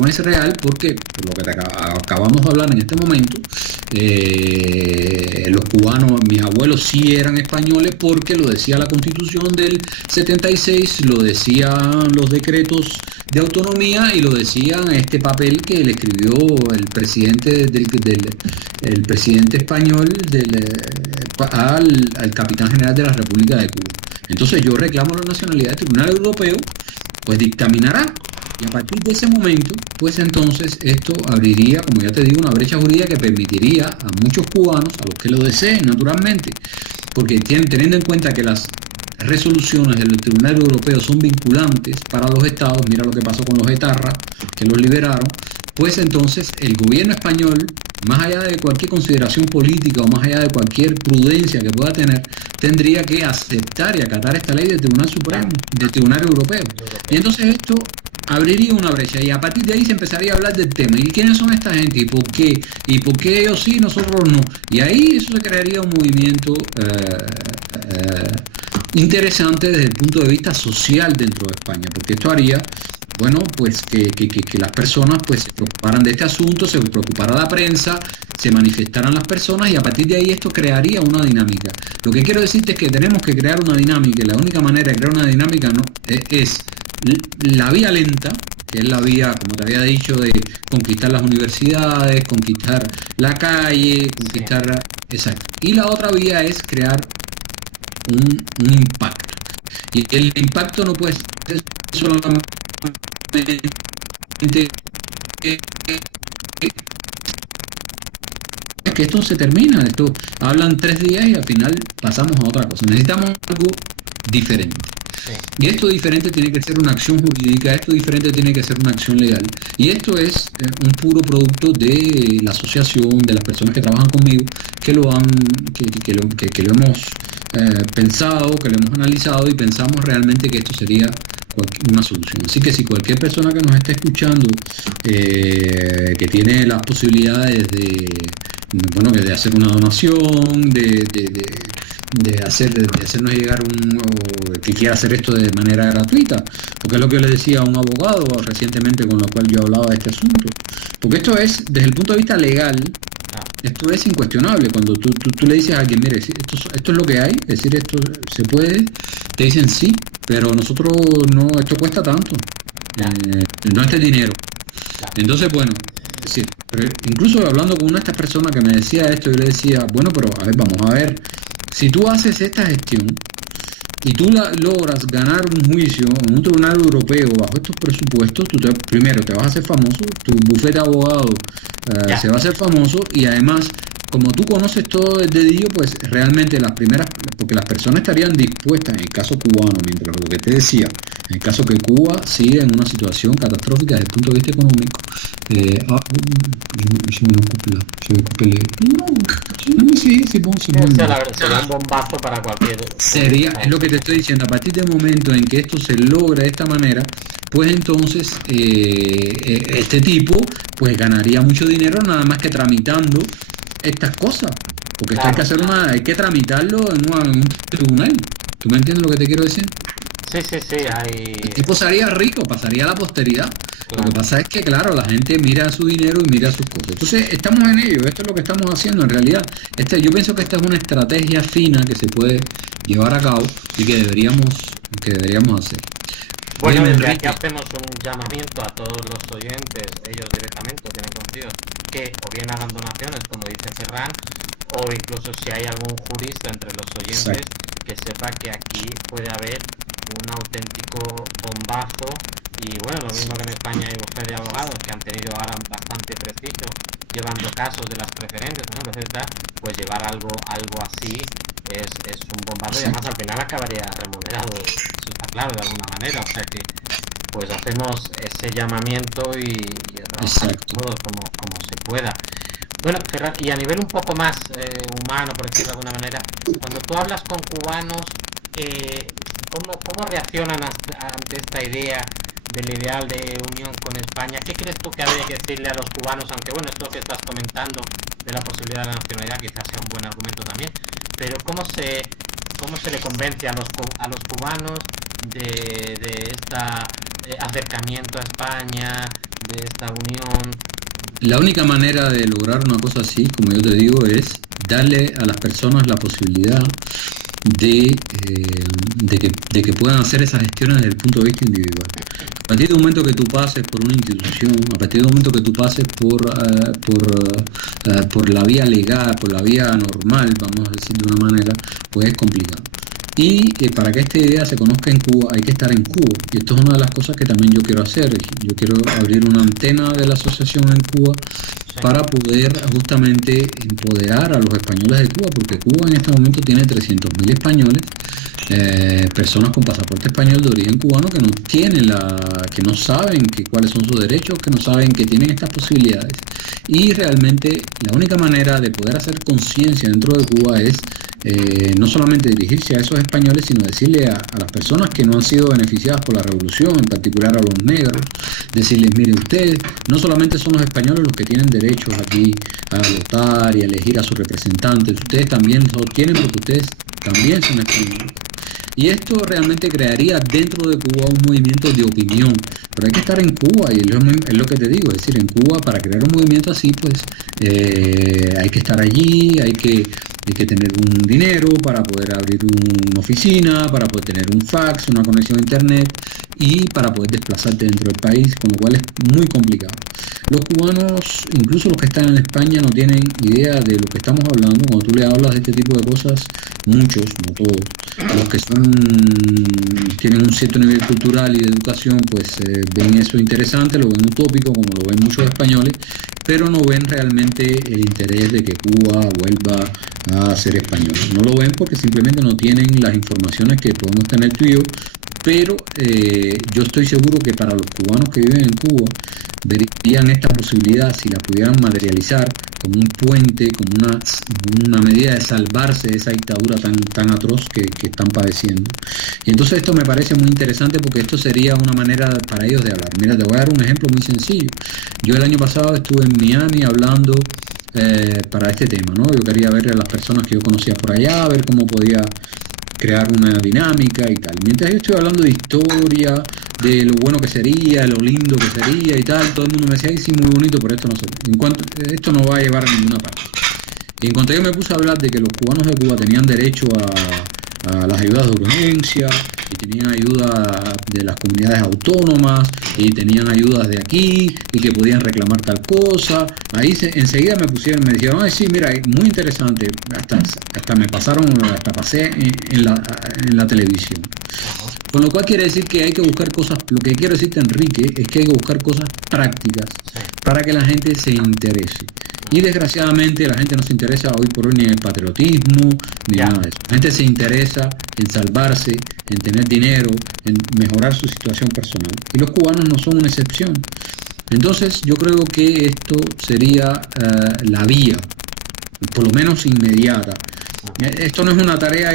no es real porque, por lo que acabamos de hablar en este momento, los cubanos, mis abuelos sí eran españoles porque lo decía la Constitución del 76, lo decían los decretos de autonomía y lo decían este papel que le escribió el presidente el presidente español al capitán general de la República de Cuba. Entonces yo reclamo la nacionalidad del Tribunal Europeo, pues dictaminará, y a partir de ese momento, pues entonces esto abriría, como ya te digo, una brecha jurídica que permitiría a muchos cubanos, a los que lo deseen naturalmente, porque teniendo en cuenta que las resoluciones del Tribunal Europeo son vinculantes para los estados, mira lo que pasó con los etarras, que los liberaron, pues entonces el gobierno español, más allá de cualquier consideración política o más allá de cualquier prudencia que pueda tener, tendría que aceptar y acatar esta ley del Tribunal Supremo, del Tribunal Europeo. Y entonces esto abriría una brecha y a partir de ahí se empezaría a hablar del tema. ¿Y quiénes son esta gente? ¿Y por qué? ¿Y por qué ellos sí, nosotros no? Y ahí eso se crearía un movimiento interesante desde el punto de vista social dentro de España, porque esto haría, bueno, pues que las personas pues se preocuparan de este asunto, se preocupara la prensa, se manifestaran las personas y a partir de ahí esto crearía una dinámica. Lo que quiero decirte es que tenemos que crear una dinámica y la única manera de crear una dinámica es la vía lenta, que es la vía, como te había dicho, de conquistar las universidades, conquistar la calle, conquistar... Exacto. Y la otra vía es crear un impacto. Y el impacto no puede ser solamente que esto se termina, esto hablan 3 días y al final pasamos a otra cosa. Necesitamos algo diferente. Sí. Y esto diferente tiene que ser una acción jurídica, esto diferente tiene que ser una acción legal. Y esto es un puro producto de la asociación, de las personas que trabajan conmigo, que lo hemos pensado, que lo hemos analizado y pensamos realmente que esto sería una solución. Así que si cualquier persona que nos esté escuchando que tiene las posibilidades de hacer una donación, de hacernos llegar o que quiera hacer esto de manera gratuita, porque es lo que le decía a un abogado recientemente con el cual yo hablaba de este asunto, porque esto es, desde el punto de vista legal, esto es incuestionable. Cuando tú le dices a alguien, mire, esto es lo que hay, es decir, esto se puede, te dicen sí, pero nosotros no, esto cuesta tanto, no este dinero. Entonces, bueno, sí, pero incluso hablando con una de estas personas que me decía esto, yo le decía, bueno, pero a ver, vamos a ver, si tú haces esta gestión y tú logras ganar un juicio en un tribunal europeo bajo estos presupuestos, primero te vas a hacer famoso, tu bufete de abogados se va a hacer famoso y además, como tú conoces todo el dedillo, pues realmente porque las personas estarían dispuestas, en el caso cubano, mientras lo que te decía, en el caso que Cuba sigue en una situación catastrófica desde el punto de vista económico, sería un bombazo para cualquier... Es lo que te estoy diciendo, a partir del momento en que esto se logra de esta manera, pues entonces este tipo pues ganaría mucho dinero nada más que tramitando estas cosas, porque claro, esto hay que tramitarlo en un tribunal. ¿Tú me entiendes lo que te quiero decir? Sí, El tipo sería rico, pasaría a la posteridad. Claro. Lo que pasa es que, claro, la gente mira su dinero y mira sus cosas. Entonces, estamos en ello, esto es lo que estamos haciendo en realidad. Yo pienso que esta es una estrategia fina que se puede llevar a cabo y que deberíamos hacer. Bueno, desde aquí hacemos un llamamiento a todos los oyentes, ellos directamente tienen conocidos, que o bien hagan donaciones, como dice Ferran, o incluso si hay algún jurista entre los oyentes, que sepa que aquí puede haber un auténtico bombazo. Y bueno, lo mismo que en España hay bufetes de abogados que han tenido ahora bastante prestigio llevando casos de las preferentes, ¿no? Pues llevar algo así es un bombazo y además al final acabaría remunerado, eso está claro, de alguna manera. O sea que pues hacemos ese llamamiento y trabajamos todos como se pueda. Bueno, Ferran, y a nivel un poco más humano, por decirlo de alguna manera, cuando tú hablas con cubanos, ¿cómo reaccionan ante esta idea del ideal de unión con España? ¿Qué crees tú que habría que decirle a los cubanos? Aunque bueno, esto que estás comentando de la posibilidad de la nacionalidad quizás sea un buen argumento también, pero ¿cómo se le convence a los cubanos de este acercamiento a España, de esta unión? La única manera de lograr una cosa así, como yo te digo, es darle a las personas la posibilidad de que puedan hacer esas gestiones desde el punto de vista individual. A partir del momento que tú pases por una institución, a partir del momento que tú pases por la vía legal, por la vía normal, vamos a decir de una manera, pues es complicado. Y para que esta idea se conozca en Cuba hay que estar en Cuba, y esto es una de las cosas que también yo quiero hacer. Yo quiero abrir una antena de la asociación en Cuba para poder justamente empoderar a los españoles de Cuba, porque Cuba en este momento tiene 300.000 españoles, personas con pasaporte español de origen cubano que no tienen que no saben cuáles son sus derechos, que no saben que tienen estas posibilidades. Y realmente la única manera de poder hacer conciencia dentro de Cuba es no solamente dirigirse a esos españoles, sino decirle a las personas que no han sido beneficiadas por la revolución, en particular a los negros, decirles, mire, ustedes no solamente son los españoles los que tienen derechos aquí a votar y a elegir a sus representantes, ustedes también lo tienen porque ustedes también son españoles. Y esto realmente crearía dentro de Cuba un movimiento de opinión, pero hay que estar en Cuba, y es lo que te digo, es decir, en Cuba para crear un movimiento así, pues hay que estar allí, hay que tener un dinero para poder abrir una oficina, para poder tener un fax, una conexión a internet y para poder desplazarte dentro del país, con lo cual es muy complicado. Los cubanos, incluso los que están en España, no tienen idea de lo que estamos hablando. Cuando tú le hablas de este tipo de cosas, muchos, no todos, los que tienen un cierto nivel cultural y de educación, pues ven eso interesante, lo ven utópico, como lo ven muchos españoles, pero no ven realmente el interés de que Cuba vuelva a ser español. No lo ven porque simplemente no tienen las informaciones que podemos tener tú y yo, pero yo estoy seguro que para los cubanos que viven en Cuba verían esta posibilidad, si la pudieran materializar como un puente, como una medida de salvarse de esa dictadura tan atroz que están padeciendo. Y entonces esto me parece muy interesante porque esto sería una manera para ellos de hablar. Mira, te voy a dar un ejemplo muy sencillo. Yo el año pasado estuve en Miami hablando para este tema, ¿no? Yo quería ver a las personas que yo conocía por allá, ver cómo podía crear una dinámica y tal. Mientras yo estoy hablando de historia, de lo bueno que sería, de lo lindo que sería y tal, todo el mundo me decía, ay, sí, muy bonito, pero esto esto no va a llevar a ninguna parte. Y en cuanto yo me puse a hablar de que los cubanos de Cuba tenían derecho a las ayudas de urgencia, y tenían ayuda de las comunidades autónomas, y tenían ayudas de aquí, y que podían reclamar tal cosa, ahí enseguida me dijeron, ay, sí, mira, muy interesante, hasta me pasaron, hasta pasé en la televisión. Con lo cual quiere decir que hay que buscar cosas, lo que quiero decirte, Enrique, es que hay que buscar cosas prácticas para que la gente se interese. Y desgraciadamente la gente no se interesa hoy por hoy ni en el patriotismo, ni nada de eso. La gente se interesa en salvarse, en tener dinero, en mejorar su situación personal. Y los cubanos no son una excepción. Entonces yo creo que esto sería la vía, por lo menos inmediata. Esto no es una tarea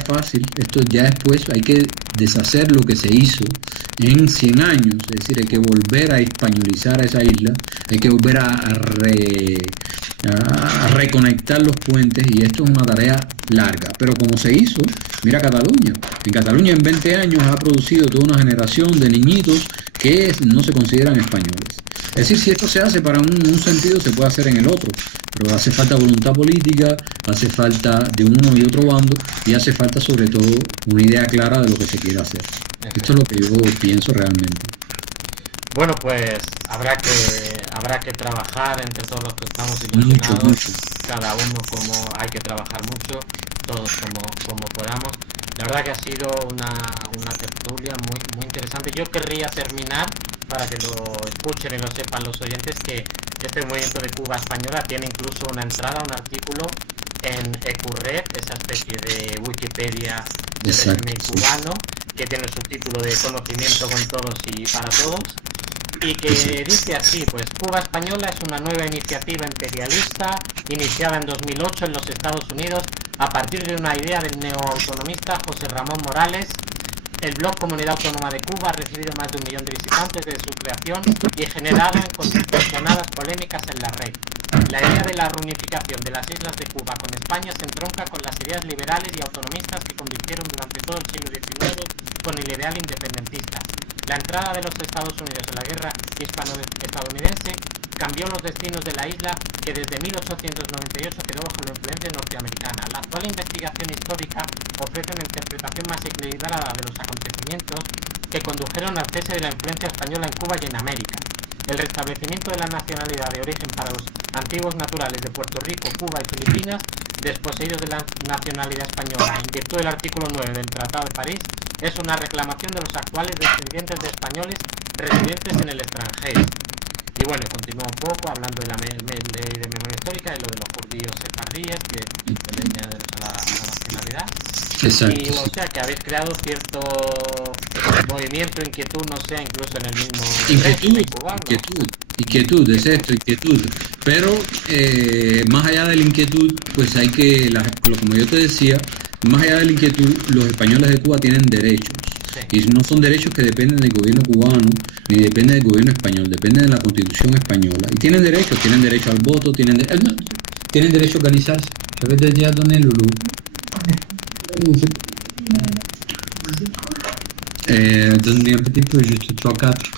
fácil. Esto ya después hay que deshacer lo que se hizo en 100 años, es decir, hay que volver a españolizar a esa isla, hay que volver a reconectar los puentes, y esto es una tarea larga, pero como se hizo, mira Cataluña. En Cataluña en 20 años ha producido toda una generación de niñitos que no se consideran españoles. Es decir, si esto se hace para un sentido, se puede hacer en el otro, pero hace falta voluntad política, hace falta de uno y otro bando, y hace falta sobre todo una idea clara de lo que se quiere hacer. Esto es lo que yo pienso realmente. Bueno, pues habrá que trabajar entre todos los que estamos ilusionados, mucho. Cada uno como hay que trabajar mucho, todos como podamos. La verdad que ha sido una tertulia muy interesante. Yo querría terminar, para que lo escuchen y lo sepan los oyentes, que este movimiento de Cuba Española tiene incluso una entrada, un artículo en Ecurred, esa especie de Wikipedia del régimen cubano, que tiene el subtítulo de Conocimiento con todos y para todos, y que dice así, pues Cuba Española es una nueva iniciativa imperialista iniciada en 2008 en los Estados Unidos a partir de una idea del neoautonomista José Ramón Morales. El blog Comunidad Autónoma de Cuba ha recibido más de 1 millón de visitantes desde su creación y generado incondicionadas polémicas en la red. La idea de la reunificación de las islas de Cuba con España se entronca con las ideas liberales y autonomistas que convirtieron durante todo el siglo XIX con el ideal independentista. La entrada de los Estados Unidos en la guerra hispano-estadounidense cambió los destinos de la isla, que desde 1898 quedó bajo la influencia norteamericana. La actual investigación histórica ofrece una interpretación más equilibrada de los acontecimientos que condujeron al cese de la influencia española en Cuba y en América. El restablecimiento de la nacionalidad de origen para los antiguos naturales de Puerto Rico, Cuba y Filipinas, desposeídos de la nacionalidad española en virtud del artículo 9 del Tratado de París, es una reclamación de los actuales descendientes de españoles residentes en el extranjero. Y bueno, continúa un poco hablando de la ley de memoria histórica y lo de los judíos sefardíes que le añaden a la nacionalidad. Exacto. Y o sea que habéis creado cierto movimiento, inquietud, no sé, incluso en el mismo régimen cubano. Inquietud, es esto, inquietud. Pero más allá de la inquietud, pues hay que, como yo te decía, más allá de la inquietud, los españoles de Cuba tienen derechos. Sí. Y no son derechos que dependen del gobierno cubano, ni dependen del gobierno español, dependen de la Constitución española. Y tienen derecho al voto, tienen derecho a organizarse. ¿Sabes de ya dónde es Lulú? Donde un petit peu, juste 3 4.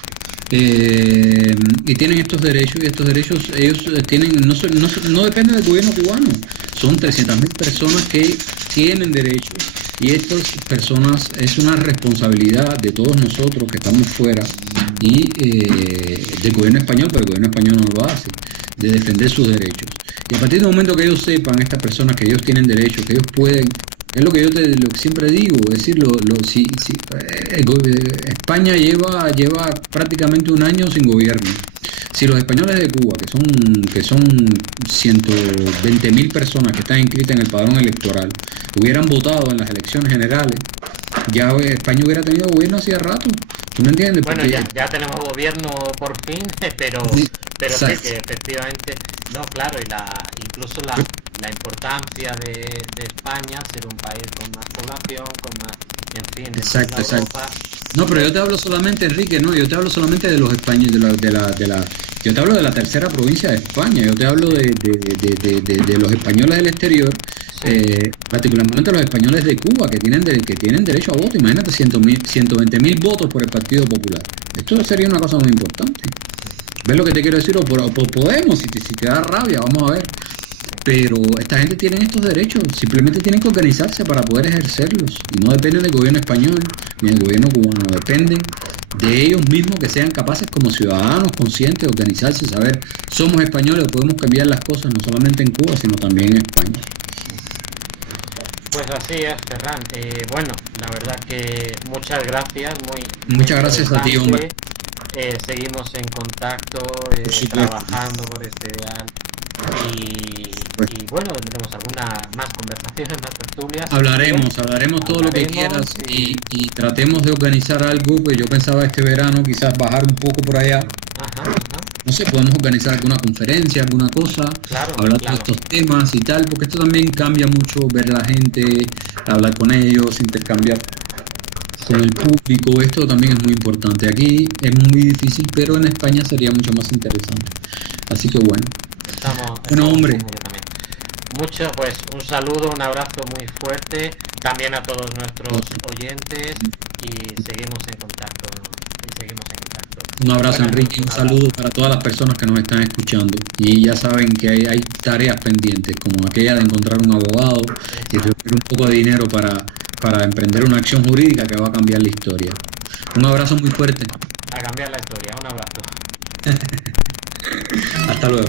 Y tienen estos derechos, y estos derechos ellos tienen, no dependen del gobierno cubano. Son 300.000 personas que tienen derechos, y estas personas es una responsabilidad de todos nosotros que estamos fuera y del gobierno español, pero el gobierno español no lo hace, de defender sus derechos. Y a partir del momento que ellos sepan, estas personas, que ellos tienen derechos, que ellos pueden, es lo que yo siempre digo, es decir, España lleva prácticamente un año sin gobierno. Si los españoles de Cuba, que son 120.000 personas que están inscritas en el padrón electoral, hubieran votado en las elecciones generales, ya España hubiera tenido gobierno hacía rato. ¿Tú me entiendes? Bueno, ya tenemos gobierno por fin, pero sí que efectivamente, no, claro, y incluso la importancia de España, ser un país con más población, con más, en fin, exacto. No, pero yo te hablo solamente, Enrique, no, yo te hablo solamente de los españoles, yo te hablo de la tercera provincia de España, yo te hablo de los españoles del exterior, particularmente los españoles de Cuba, que tienen derecho a voto. Imagínate, 120.000 votos por el Partido Popular. Esto sería una cosa muy importante. ¿Ves lo que te quiero decir? O podemos, si te da rabia, vamos a ver. Pero esta gente tiene estos derechos, simplemente tienen que organizarse para poder ejercerlos. Y no dependen del gobierno español ni del gobierno cubano, dependen de ellos mismos, que sean capaces como ciudadanos conscientes de organizarse, saber, somos españoles, podemos cambiar las cosas no solamente en Cuba, sino también en España. Pues así es, Ferran. Bueno, la verdad que muchas gracias, muchas gracias a ti, hombre. Seguimos en contacto, trabajando por este ideal. Y bueno, tendremos algunas más conversaciones, más tertulias. Hablaremos todo lo que quieras, y tratemos de organizar algo. Pues yo pensaba este verano quizás bajar un poco por allá. No sé, podemos organizar alguna conferencia, alguna cosa, hablar de estos temas y tal, porque esto también cambia mucho, ver a la gente, hablar con ellos, intercambiar con el público. Esto también es muy importante. Aquí es muy difícil, pero en España sería mucho más interesante. Así que bueno. Bueno, hombre. Pues un saludo, un abrazo muy fuerte también a todos nuestros oyentes, y seguimos en contacto. Un abrazo, Enrique, un saludo para todas las personas que nos están escuchando. Y ya saben que hay tareas pendientes, como aquella de encontrar un abogado y reunir un poco de dinero para emprender una acción jurídica que va a cambiar la historia. Un abrazo muy fuerte. A cambiar la historia, un abrazo. Hasta luego.